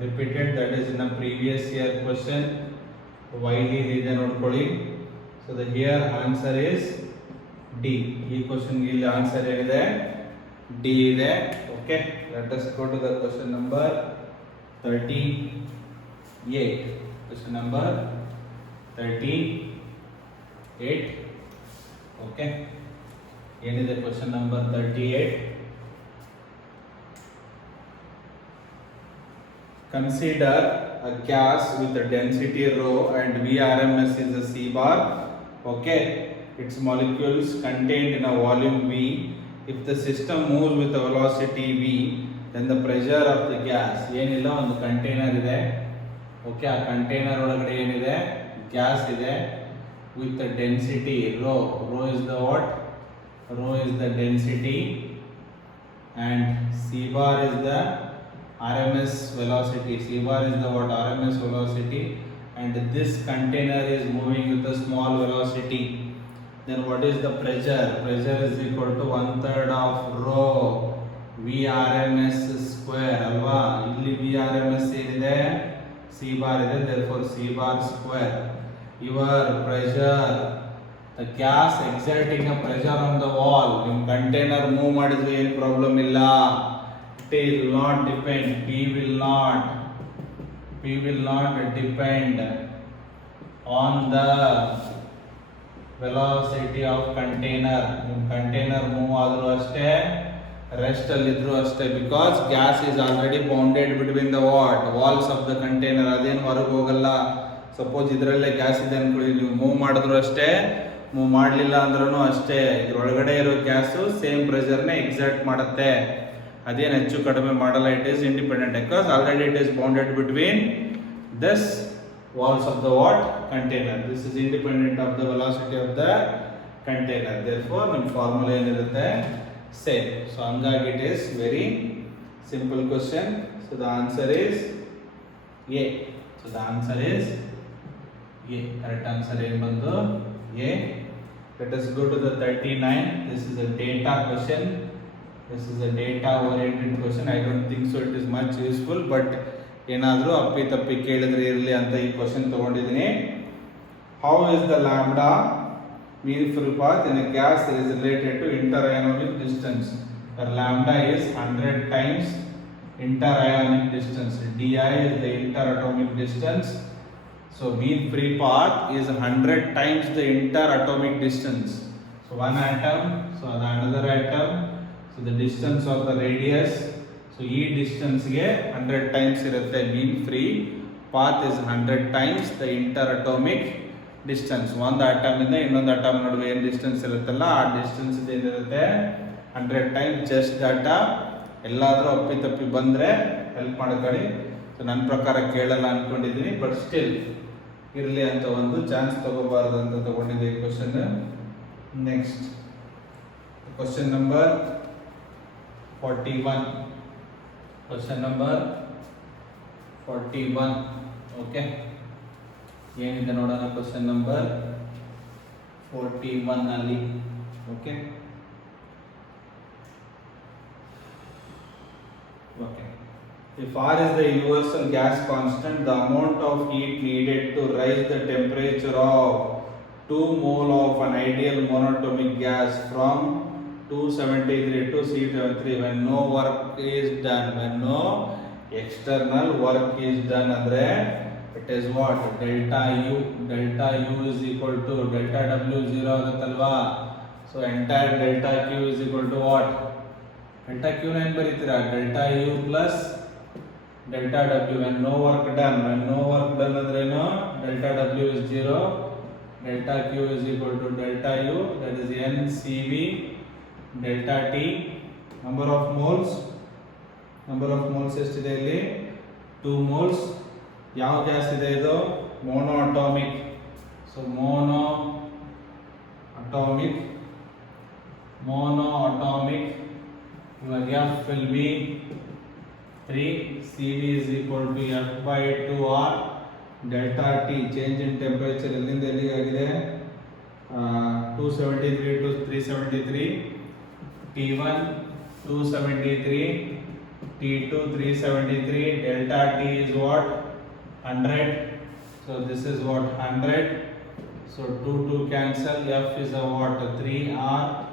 repeated, that is in a previous year question. Widely ಇದೆ ನೋಡ್ಕೊಳ್ಳಿ. So the here answer is D. ಈ question ಗೆ ಇಲ್ಲಿ answer ಏನಿದೆ? D ಇದೆ. Okay, let us go to the question number 38. Question number 38. Okay, ಏನಿದೆ question number 38? Consider a gas with a density rho and Vrms is a C bar. Okay, its molecules contained in a volume V. If the system moves with a velocity V, then the pressure of the gas. ಏನಿಲ್ಲ, ಒಂದು ಕಂಟೈನರ್ ಇದೆ. ಓಕೆ, ಆ ಕಂಟೈನರ್ ಒಳಗಡೆ ಏನಿದೆ? ಗ್ಯಾಸ್ ಇದೆ with the density rho. Rho is the what? Rho is the density and C bar is the RMS velocity. C bar is the what? RMS velocity, and this container is moving with a small velocity. Then what is the pressure? Pressure is equal to 1/3 of rho Vrms square. Alva, illi Vrms ಏನಿದೆ? C bar ಇದೆ, therefore C bar square. Your pressure, the gas exerting a pressure on the wall. ನಿಮ್ಮ container move ಮಾಡಿದ್ರೆ ಏನು ಪ್ರಾಬ್ಲಮ್ ಇಲ್ಲ. It will not depend. P will not depend on the velocity of container. Container move ಆದರೂ ಅಷ್ಟೇ, ರೆಸ್ಟ್ ಅಲ್ಲಿ ಇದ್ರೂ ಅಷ್ಟೇ, because gas is already bounded between the walls of the container. ಅದೇನು ಹೊರಗೆ ಹೋಗಲ್ಲ. ಸಪೋಸ್ ಇದರಲ್ಲೇ ಗ್ಯಾಸ್ ಇದೆ ಅನ್ಕೊಳ್ಳಿ, ನೀವು ಮೂವ್ ಮಾಡಿದ್ರು ಅಷ್ಟೇ, ಮೂವ್ ಮಾಡಲಿಲ್ಲ ಅಂದ್ರೂ ಅಷ್ಟೇ, ಇದ್ರೊಳಗಡೆ ಇರೋ ಗ್ಯಾಸು ಸೇಮ್ ಪ್ರೆಷರ್ನೇ ಎಕ್ಸರ್ಟ್ ಮಾಡುತ್ತೆ. ಅದೇನು ಹೆಚ್ಚು ಕಡಿಮೆ ಮಾಡಲ್ಲ. It is independent because already it is bounded between this walls of the container. This is independent of the velocity of the container. Therefore ನಿಮ್ಮ ಫಾರ್ಮುಲಾ ಏನಿರುತ್ತೆ? ಸೇಮ್. ಸೊ ಹಂಗಾಗಿ it is very simple question. So the answer is A. So the answer is A. Correct answer ಏನು ಬಂತು? A. Let us go to the 39. This is a data question. This is a data oriented question. I don't think so it is much useful, but ಏನಾದರೂ ಅಪ್ಪಿ ತಪ್ಪಿ ಕೇಳಿದ್ರೆ ಇರಲಿ ಅಂತ ಈ ಕ್ವಶನ್ ತಗೊಂಡಿದ್ದೀನಿ. How is the lambda mean free path in a gas is related to interionic distance? Where lambda is 100 times interionic distance. Di is the interatomic distance. So mean free path is 100 times the interatomic distance. So one atom, so another atom. So the distance of the radius, so e distance ge 100 times irutte. Mean free path is 100 times the interatomic distance. One atom inda innondu atom naduve ಏನು ಡಿಸ್ಟೆನ್ಸ್ ಇರುತ್ತಲ್ಲ, ಆ ಡಿಸ್ಟೆನ್ಸ್ ಏನಿರುತ್ತೆ 100 times. Just data ಎಲ್ಲಾದರೂ ಅಪ್ಪಿ ತಪ್ಪಿ ಬಂದರೆ ಹೆಲ್ಪ್ ಮಾಡ್ಕೊಳ್ಳಿ. ಸೊ ನನ್ನ ಪ್ರಕಾರ ಕೇಳಲ್ಲ ಅಂದ್ಕೊಂಡಿದ್ದೀನಿ, ಬಟ್ ಸ್ಟಿಲ್ ಇರಲಿ ಅಂತ ಒಂದು ಚಾನ್ಸ್ ತಗೋಬಾರ್ದು ಅಂತ ತಗೊಂಡಿದ್ದೆ ಈ question. Next question number 41. Question number 41. ಓಕೆ, ಏನಿದೆ ನೋಡೋಣ ಕ್ವಶನ್ ನಂಬರ್ 41 ಅಲ್ಲಿ. Okay okay If R is the universal gas constant, the amount of heat needed to raise the temperature of 2 mole of an ideal monatomic gas from 273 to 373 when no work is done, when no external work is done, andre it is what? Delta U. Delta U is equal to delta W 0 aguttಲ್ವಾ. So entire delta Q is equal to what? Delta Q ಏನು ಬರೀತೀರಾ? delta U plus delta W when no work done. When no work done ಅಂದ್ರೇನು? delta W is 0, delta Q is equal to delta U, that is N CV delta T. Number of moles ಎಷ್ಟಿದೆ ಇಲ್ಲಿ? 2 moles. ಯಾವ ಗ್ಯಾಸ್ ಇದೆ ಇದು? mono atomic. So mono atomic your F will be 3. CV is equal to F by 2R delta T. Change in temperature ಎಲ್ಲಿಂದ ಎಲ್ಲಿಗೆ ಆಗಿದೆ? 273 to 373. T1 273 T2 373, delta T is what? 100. So this is what? 100. So 2 cancel. F is a what? 3R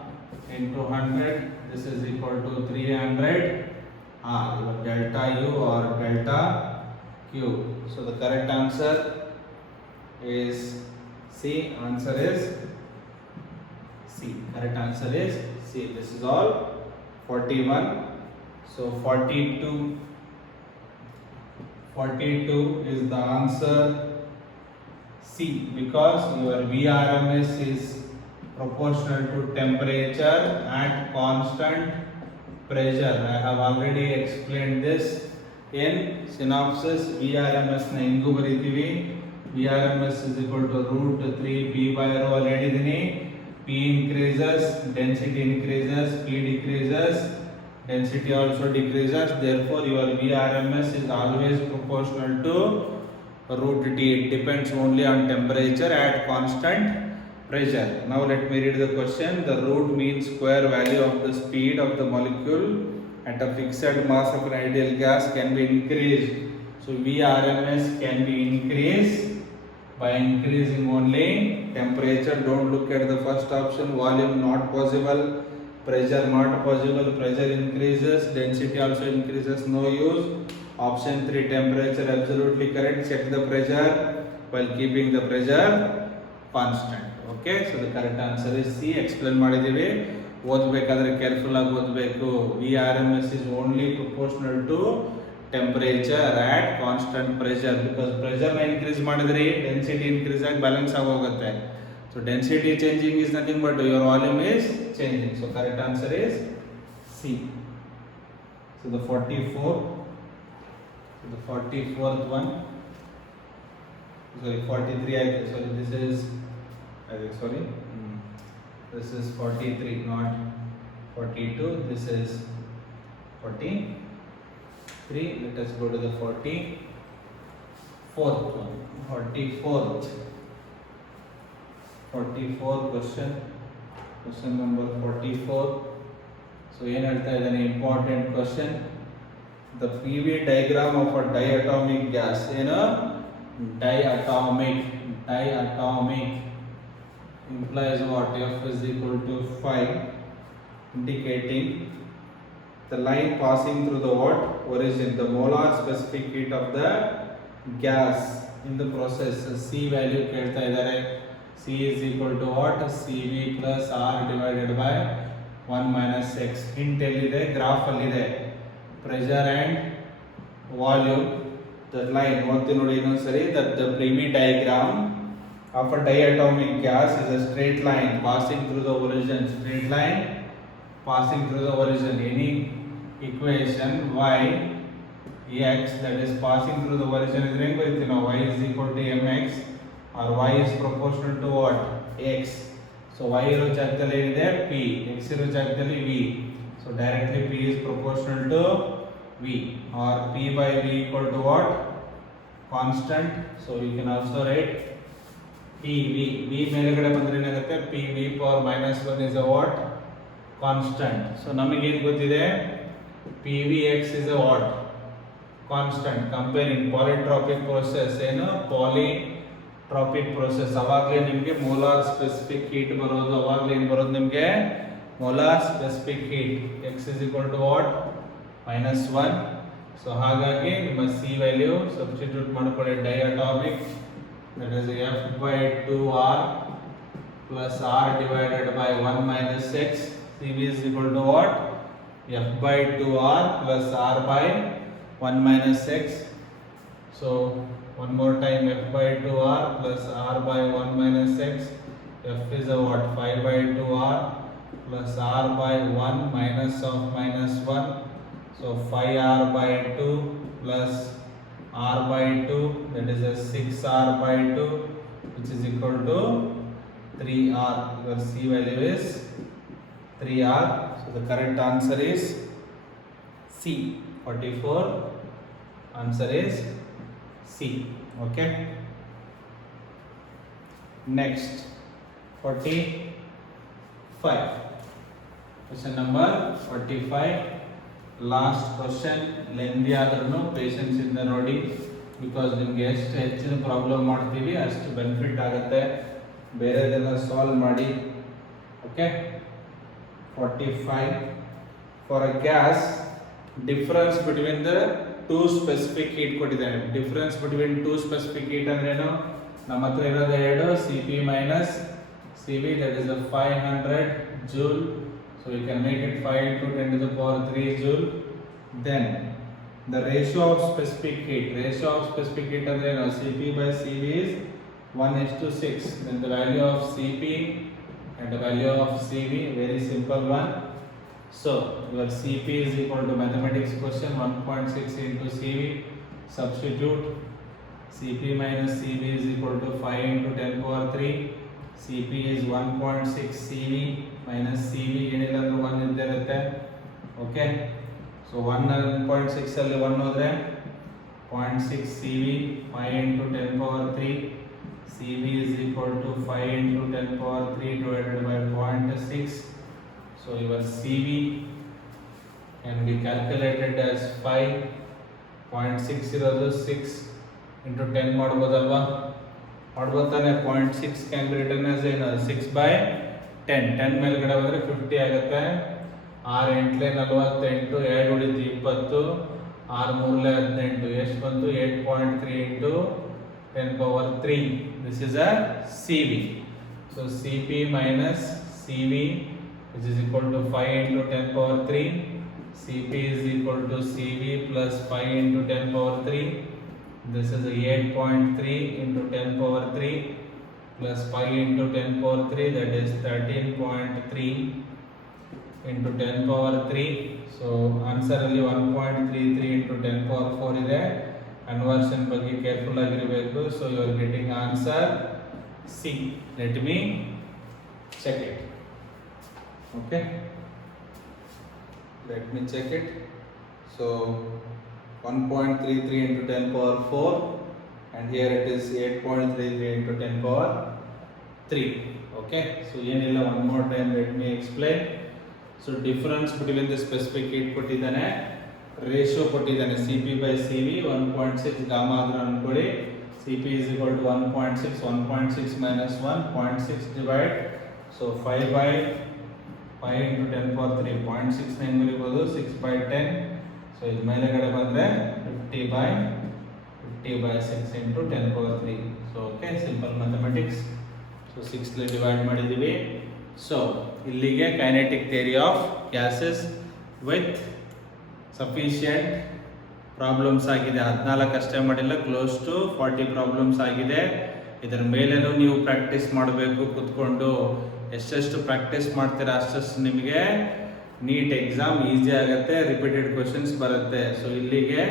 into 100. This is equal to 300 R. Your delta U or delta Q. So the correct answer is C. Answer is C. Correct answer is C. This is all 41. So 42 is the answer C, because your Vrms is proportional to temperature at constant pressure. I have already explained this in synopsis. Vrms na hingu bariತೀವಿ. Vrms is equal to root 3 P by rho already. P increases, density increases, P decreases, density also decreases. Therefore, your Vrms is always proportional to root T. It depends only on temperature at constant pressure. Now let me read the question. The root mean square value of the speed of the molecule at a fixed mass of an ideal gas can be increased. So Vrms can be increased by increasing only temperature. Don't look at the first option. Volume not possible, pressure not possible. Pressure increases, density also increases, no use. Option 3, temperature absolutely correct. Check the pressure while keeping the pressure constant. Okay, so the correct answer is C. Explain ಮಾಡಿದೀವಿ. ಓದಬೇಕಾದ್ರೆ ಕೇರ್ಫುಲ್ ಆಗಿ ಓದಬೇಕು. Vrms is only proportional to temperature at constant pressure, because pressure na increase ಮಾಡಿದ್ರೆ density increase ಆಗಿ balance ಆಗಿ ಹೋಗುತ್ತೆ. So density changing is nothing but your volume is changing. So correct answer is C. So the 44th one, sorry 43, sorry this is this is 43, not 42. This is 43. Let us go to the 44th one. 44th question number 44. So ಏನು ಹೇಳ್ತಾ ಇದ್ದಾನೆ, important question. The PV diagram of a diatomic gas, diatomic implies what? F is equal to 5, indicating the line passing through the what? Origin, the molar specific heat of the gas in the process. C value ಕೇಳ್ತಾ ಇದ್ದಾರೆ. C is equal to what? Cv plus R divided by 1 minus x. Hint ಎಲ್ಲಿದೆ? ಗ್ರಾಫ್ ಅಲ್ಲಿದೆ. Pressure and volume. The line ಓದ್ತೀನಿ ನೋಡಿ ಇನ್ನೊಂದ್ಸರಿ. That the PV diagram of a diatomic gas is a straight line passing through the origin. Straight line passing through the origin. Any equation y x that is passing through the origin is ಹೆಂಗ್ ಬರೀತೀವಿ ನಾವು? Y is equal to mx or y is proportional to what? x. So y ಇರೋ ಜಾಗದಲ್ಲಿ ಏನಿದೆ? p. x ಇರೋ ಜಾಗದಲ್ಲಿ v. So directly p is proportional to v, or p by v equal to what? Constant. So we can also write p v ಮೇಲ್ಗಡೆ ಬಂದ್ರೆ ಏನಾಗುತ್ತೆ? p v power minus 1 is a what? Constant. So ನಮಗೆ ಏನು ಗೊತ್ತಿದೆ? p v x is a what? Constant. Comparing polytropic process, ಏನು? Polytropic process. ಅವಾಗಲೇ ನಿಮಗೆ molar specific heat ಬರೋದು. ಅವಾಗಲೇ ಏನು ಬರೋದು ನಿಮಗೆ? Molar specific heat. X is equal to what? Minus 1. So ಹಾಗಾಗಿ ನಿಮ್ಮ C value substitute ಮಾಡ್ಕೊಳ್ಳಿ. Diatomic, that is F by 2R plus R divided by 1 minus x. Cv is equal to what? F by 2R plus R by 1 minus x. So one more time, F by 2R plus R by 1 minus x. F is a what? 5 by 2R plus R by 1 minus of minus 1. So 5R by 2 plus R by 2, that is a 6R by 2, which is equal to 3R. Your C value is 3R. So the correct answer is C. 44 answer is C. Okay. Next 45. Question number 45. Last question lengthy ಆದ್ರೂ ಪೇಷನ್ಸ್ ಇಂದ ನೋಡಿ, ಬಿಕಾಸ್ ನಿಮ್ಗೆ ಎಷ್ಟು ಹೆಚ್ಚಿನ ಪ್ರಾಬ್ಲಮ್ ಮಾಡ್ತೀವಿ ಅಷ್ಟು benefit ಆಗುತ್ತೆ. ಬೇರೆದೆಲ್ಲ ಸಾಲ್ವ್ ಮಾಡಿ. Okay, 45 for a gas difference between the two specific heat ಕೊಟ್ಟಿದ್ದಾನೆ. Difference between two specific heat ಅಂದ್ರೇನು? ನಮ್ಮ ಹತ್ರ ಇರೋದು ಎರಡು Cp minus Cv, that is a 500 joule. So you can make it 5 into 10 to the power 3 joule. Then the ratio of specific heat. Ratio of specific heat ಅಂದ್ರೆ ಏನು? Cp by Cv is 1:6. Then the value of Cp and the value of Cv, very simple one. So your Cp is equal to mathematics question 1.6 into Cv. Substitute. Cp minus Cv is equal to 5 into 10 power 3. Cp is 1.6 Cv minus Cv ಏನಿಲ್ಲ ಅಂದ್ರೆ 1 ಇದ್ದೇ ಇರುತ್ತೆ. Okay, so 1.6 ಅಲ್ಲಿ 1 ಹೋದ್ರೆ 0.6 Cv 5 into 10 power 3. Cv is equal to 5 into 10 power 3 divided by 0.6. So your Cv can be calculated as 5.6 ಇರೋದು 6 into 10 ಮಾಡ್ಬೋದಲ್ವಾ? ಮಾಡ್ಬೋದಾನೆ. 0.6 can be return as ಏನು? 6 by 10. 10 ಮೇಲ್ಗಡೆ ಹೋದ್ರೆ 50 ಆಗುತ್ತೆ. 6 8 48, 7 ಉಳಿತು 20, 6 3 18, ಎಷ್ಟು ಬಂತು? 8.3 into 10 power 3. This is a Cv. So Cp minus Cv, which is equal to 5 into 10 power 3. Cp is equal to Cv plus 5 into 10 power 3. This is 8.3 into 10 power 3 plus 5 into 10 power 3, that is 13.3 into 10 power 3. So answer ಅಲ್ಲಿ 1.33 into 10 power 4 ಇದೆ. ಕನ್ವರ್ಷನ್ ಬಗ್ಗೆ ಕೇರ್ಫುಲ್ ಆಗಿರಬೇಕು. So you are getting answer C. Let me check it. Okay, let me check it. So 1.33 into 10 power 4 and here it is 8.33 into 10 power 3. Okay, so ಏನಲ್ಲ, one more time let me explain. So difference between the specific heat ಕೊಟ್ಟಿದ್ದಾನೆ, ರೇಷಿಯೋ ಕೊಟ್ಟಿದ್ದಾನೆ Cp by Cv 1.6 ಗಾಮಾ ಆದ್ರೆ ಅನ್ಕೊಳ್ಳಿ. Cp is equal to 1.6, 1.6 minus 1, 0.6 divide, so 5 by 5 into 10 power 3, 0.6 ಹೆಂಗ್ ಬರೀಬೋದು? 6 by 10. ಸೊ ಇದು ಮೇಲೆಗಡೆ ಬಂದರೆ 50 by 6 into 10 power 3. So okay, simple mathematics. So 6 ಡಿವೈಡ್ ಮಾಡಿದ್ದೀವಿ. ಸೊ ಇಲ್ಲಿಗೆ kinetic theory of gases with sufficient problems ಆಗಿದೆ. 14 ಅಷ್ಟೇ ಮಾಡಿಲ್ಲ, ಕ್ಲೋಸ್ ಟು 40 ಪ್ರಾಬ್ಲಮ್ಸ್ ಆಗಿದೆ. ಇದರ ಮೇಲೇನೂ ನೀವು ಪ್ರಾಕ್ಟೀಸ್ ಮಾಡಬೇಕು ಕೂತ್ಕೊಂಡು. ಎಷ್ಟೆಷ್ಟು ಪ್ರಾಕ್ಟೀಸ್ ಮಾಡ್ತೀರಾ ಅಷ್ಟಷ್ಟು ನಿಮಗೆ ನೀಟ್ ಎಕ್ಸಾಮ್ ಈಸಿ ಆಗುತ್ತೆ, ರಿಪೀಟೆಡ್ ಕ್ವಶನ್ಸ್ ಬರುತ್ತೆ. ಸೊ ಇಲ್ಲಿಗೆ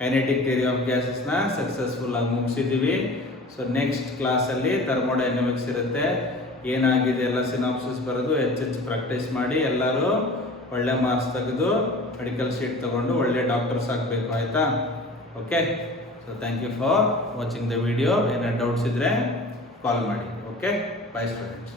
ಕೈನೆಟಿಕ್ ಥಿಯರಿ ಆಫ್ ಗ್ಯಾಸಸ್ನ ಸಕ್ಸಸ್ಫುಲ್ ಆಗಿ ಮುಗಿಸಿದ್ದೀವಿ. ಸೊ ನೆಕ್ಸ್ಟ್ ಕ್ಲಾಸಲ್ಲಿ ಥರ್ಮೋಡೈನಮಿಕ್ಸ್ ಇರುತ್ತೆ. ಏನಾಗಿದೆ ಎಲ್ಲ ಸಿನಾಪ್ಸಿಸ್ ಬರೋದು, ಹೆಚ್ಚೆಚ್ಚು ಪ್ರಾಕ್ಟೀಸ್ ಮಾಡಿ ಎಲ್ಲರೂ ಒಳ್ಳೆ ಮಾರ್ಕ್ಸ್ ತೆಗೆದು ಮೆಡಿಕಲ್ ಶೀಟ್ ತೊಗೊಂಡು ಒಳ್ಳೆ ಡಾಕ್ಟರ್ಸ್ ಆಗಬೇಕು, ಆಯಿತಾ? Okay, so thank you for watching the video. ಏನಾದ್ರು ಡೌಟ್ಸ್ ಇದ್ದರೆ ಕಾಲ್ ಮಾಡಿ. Okay, bye students.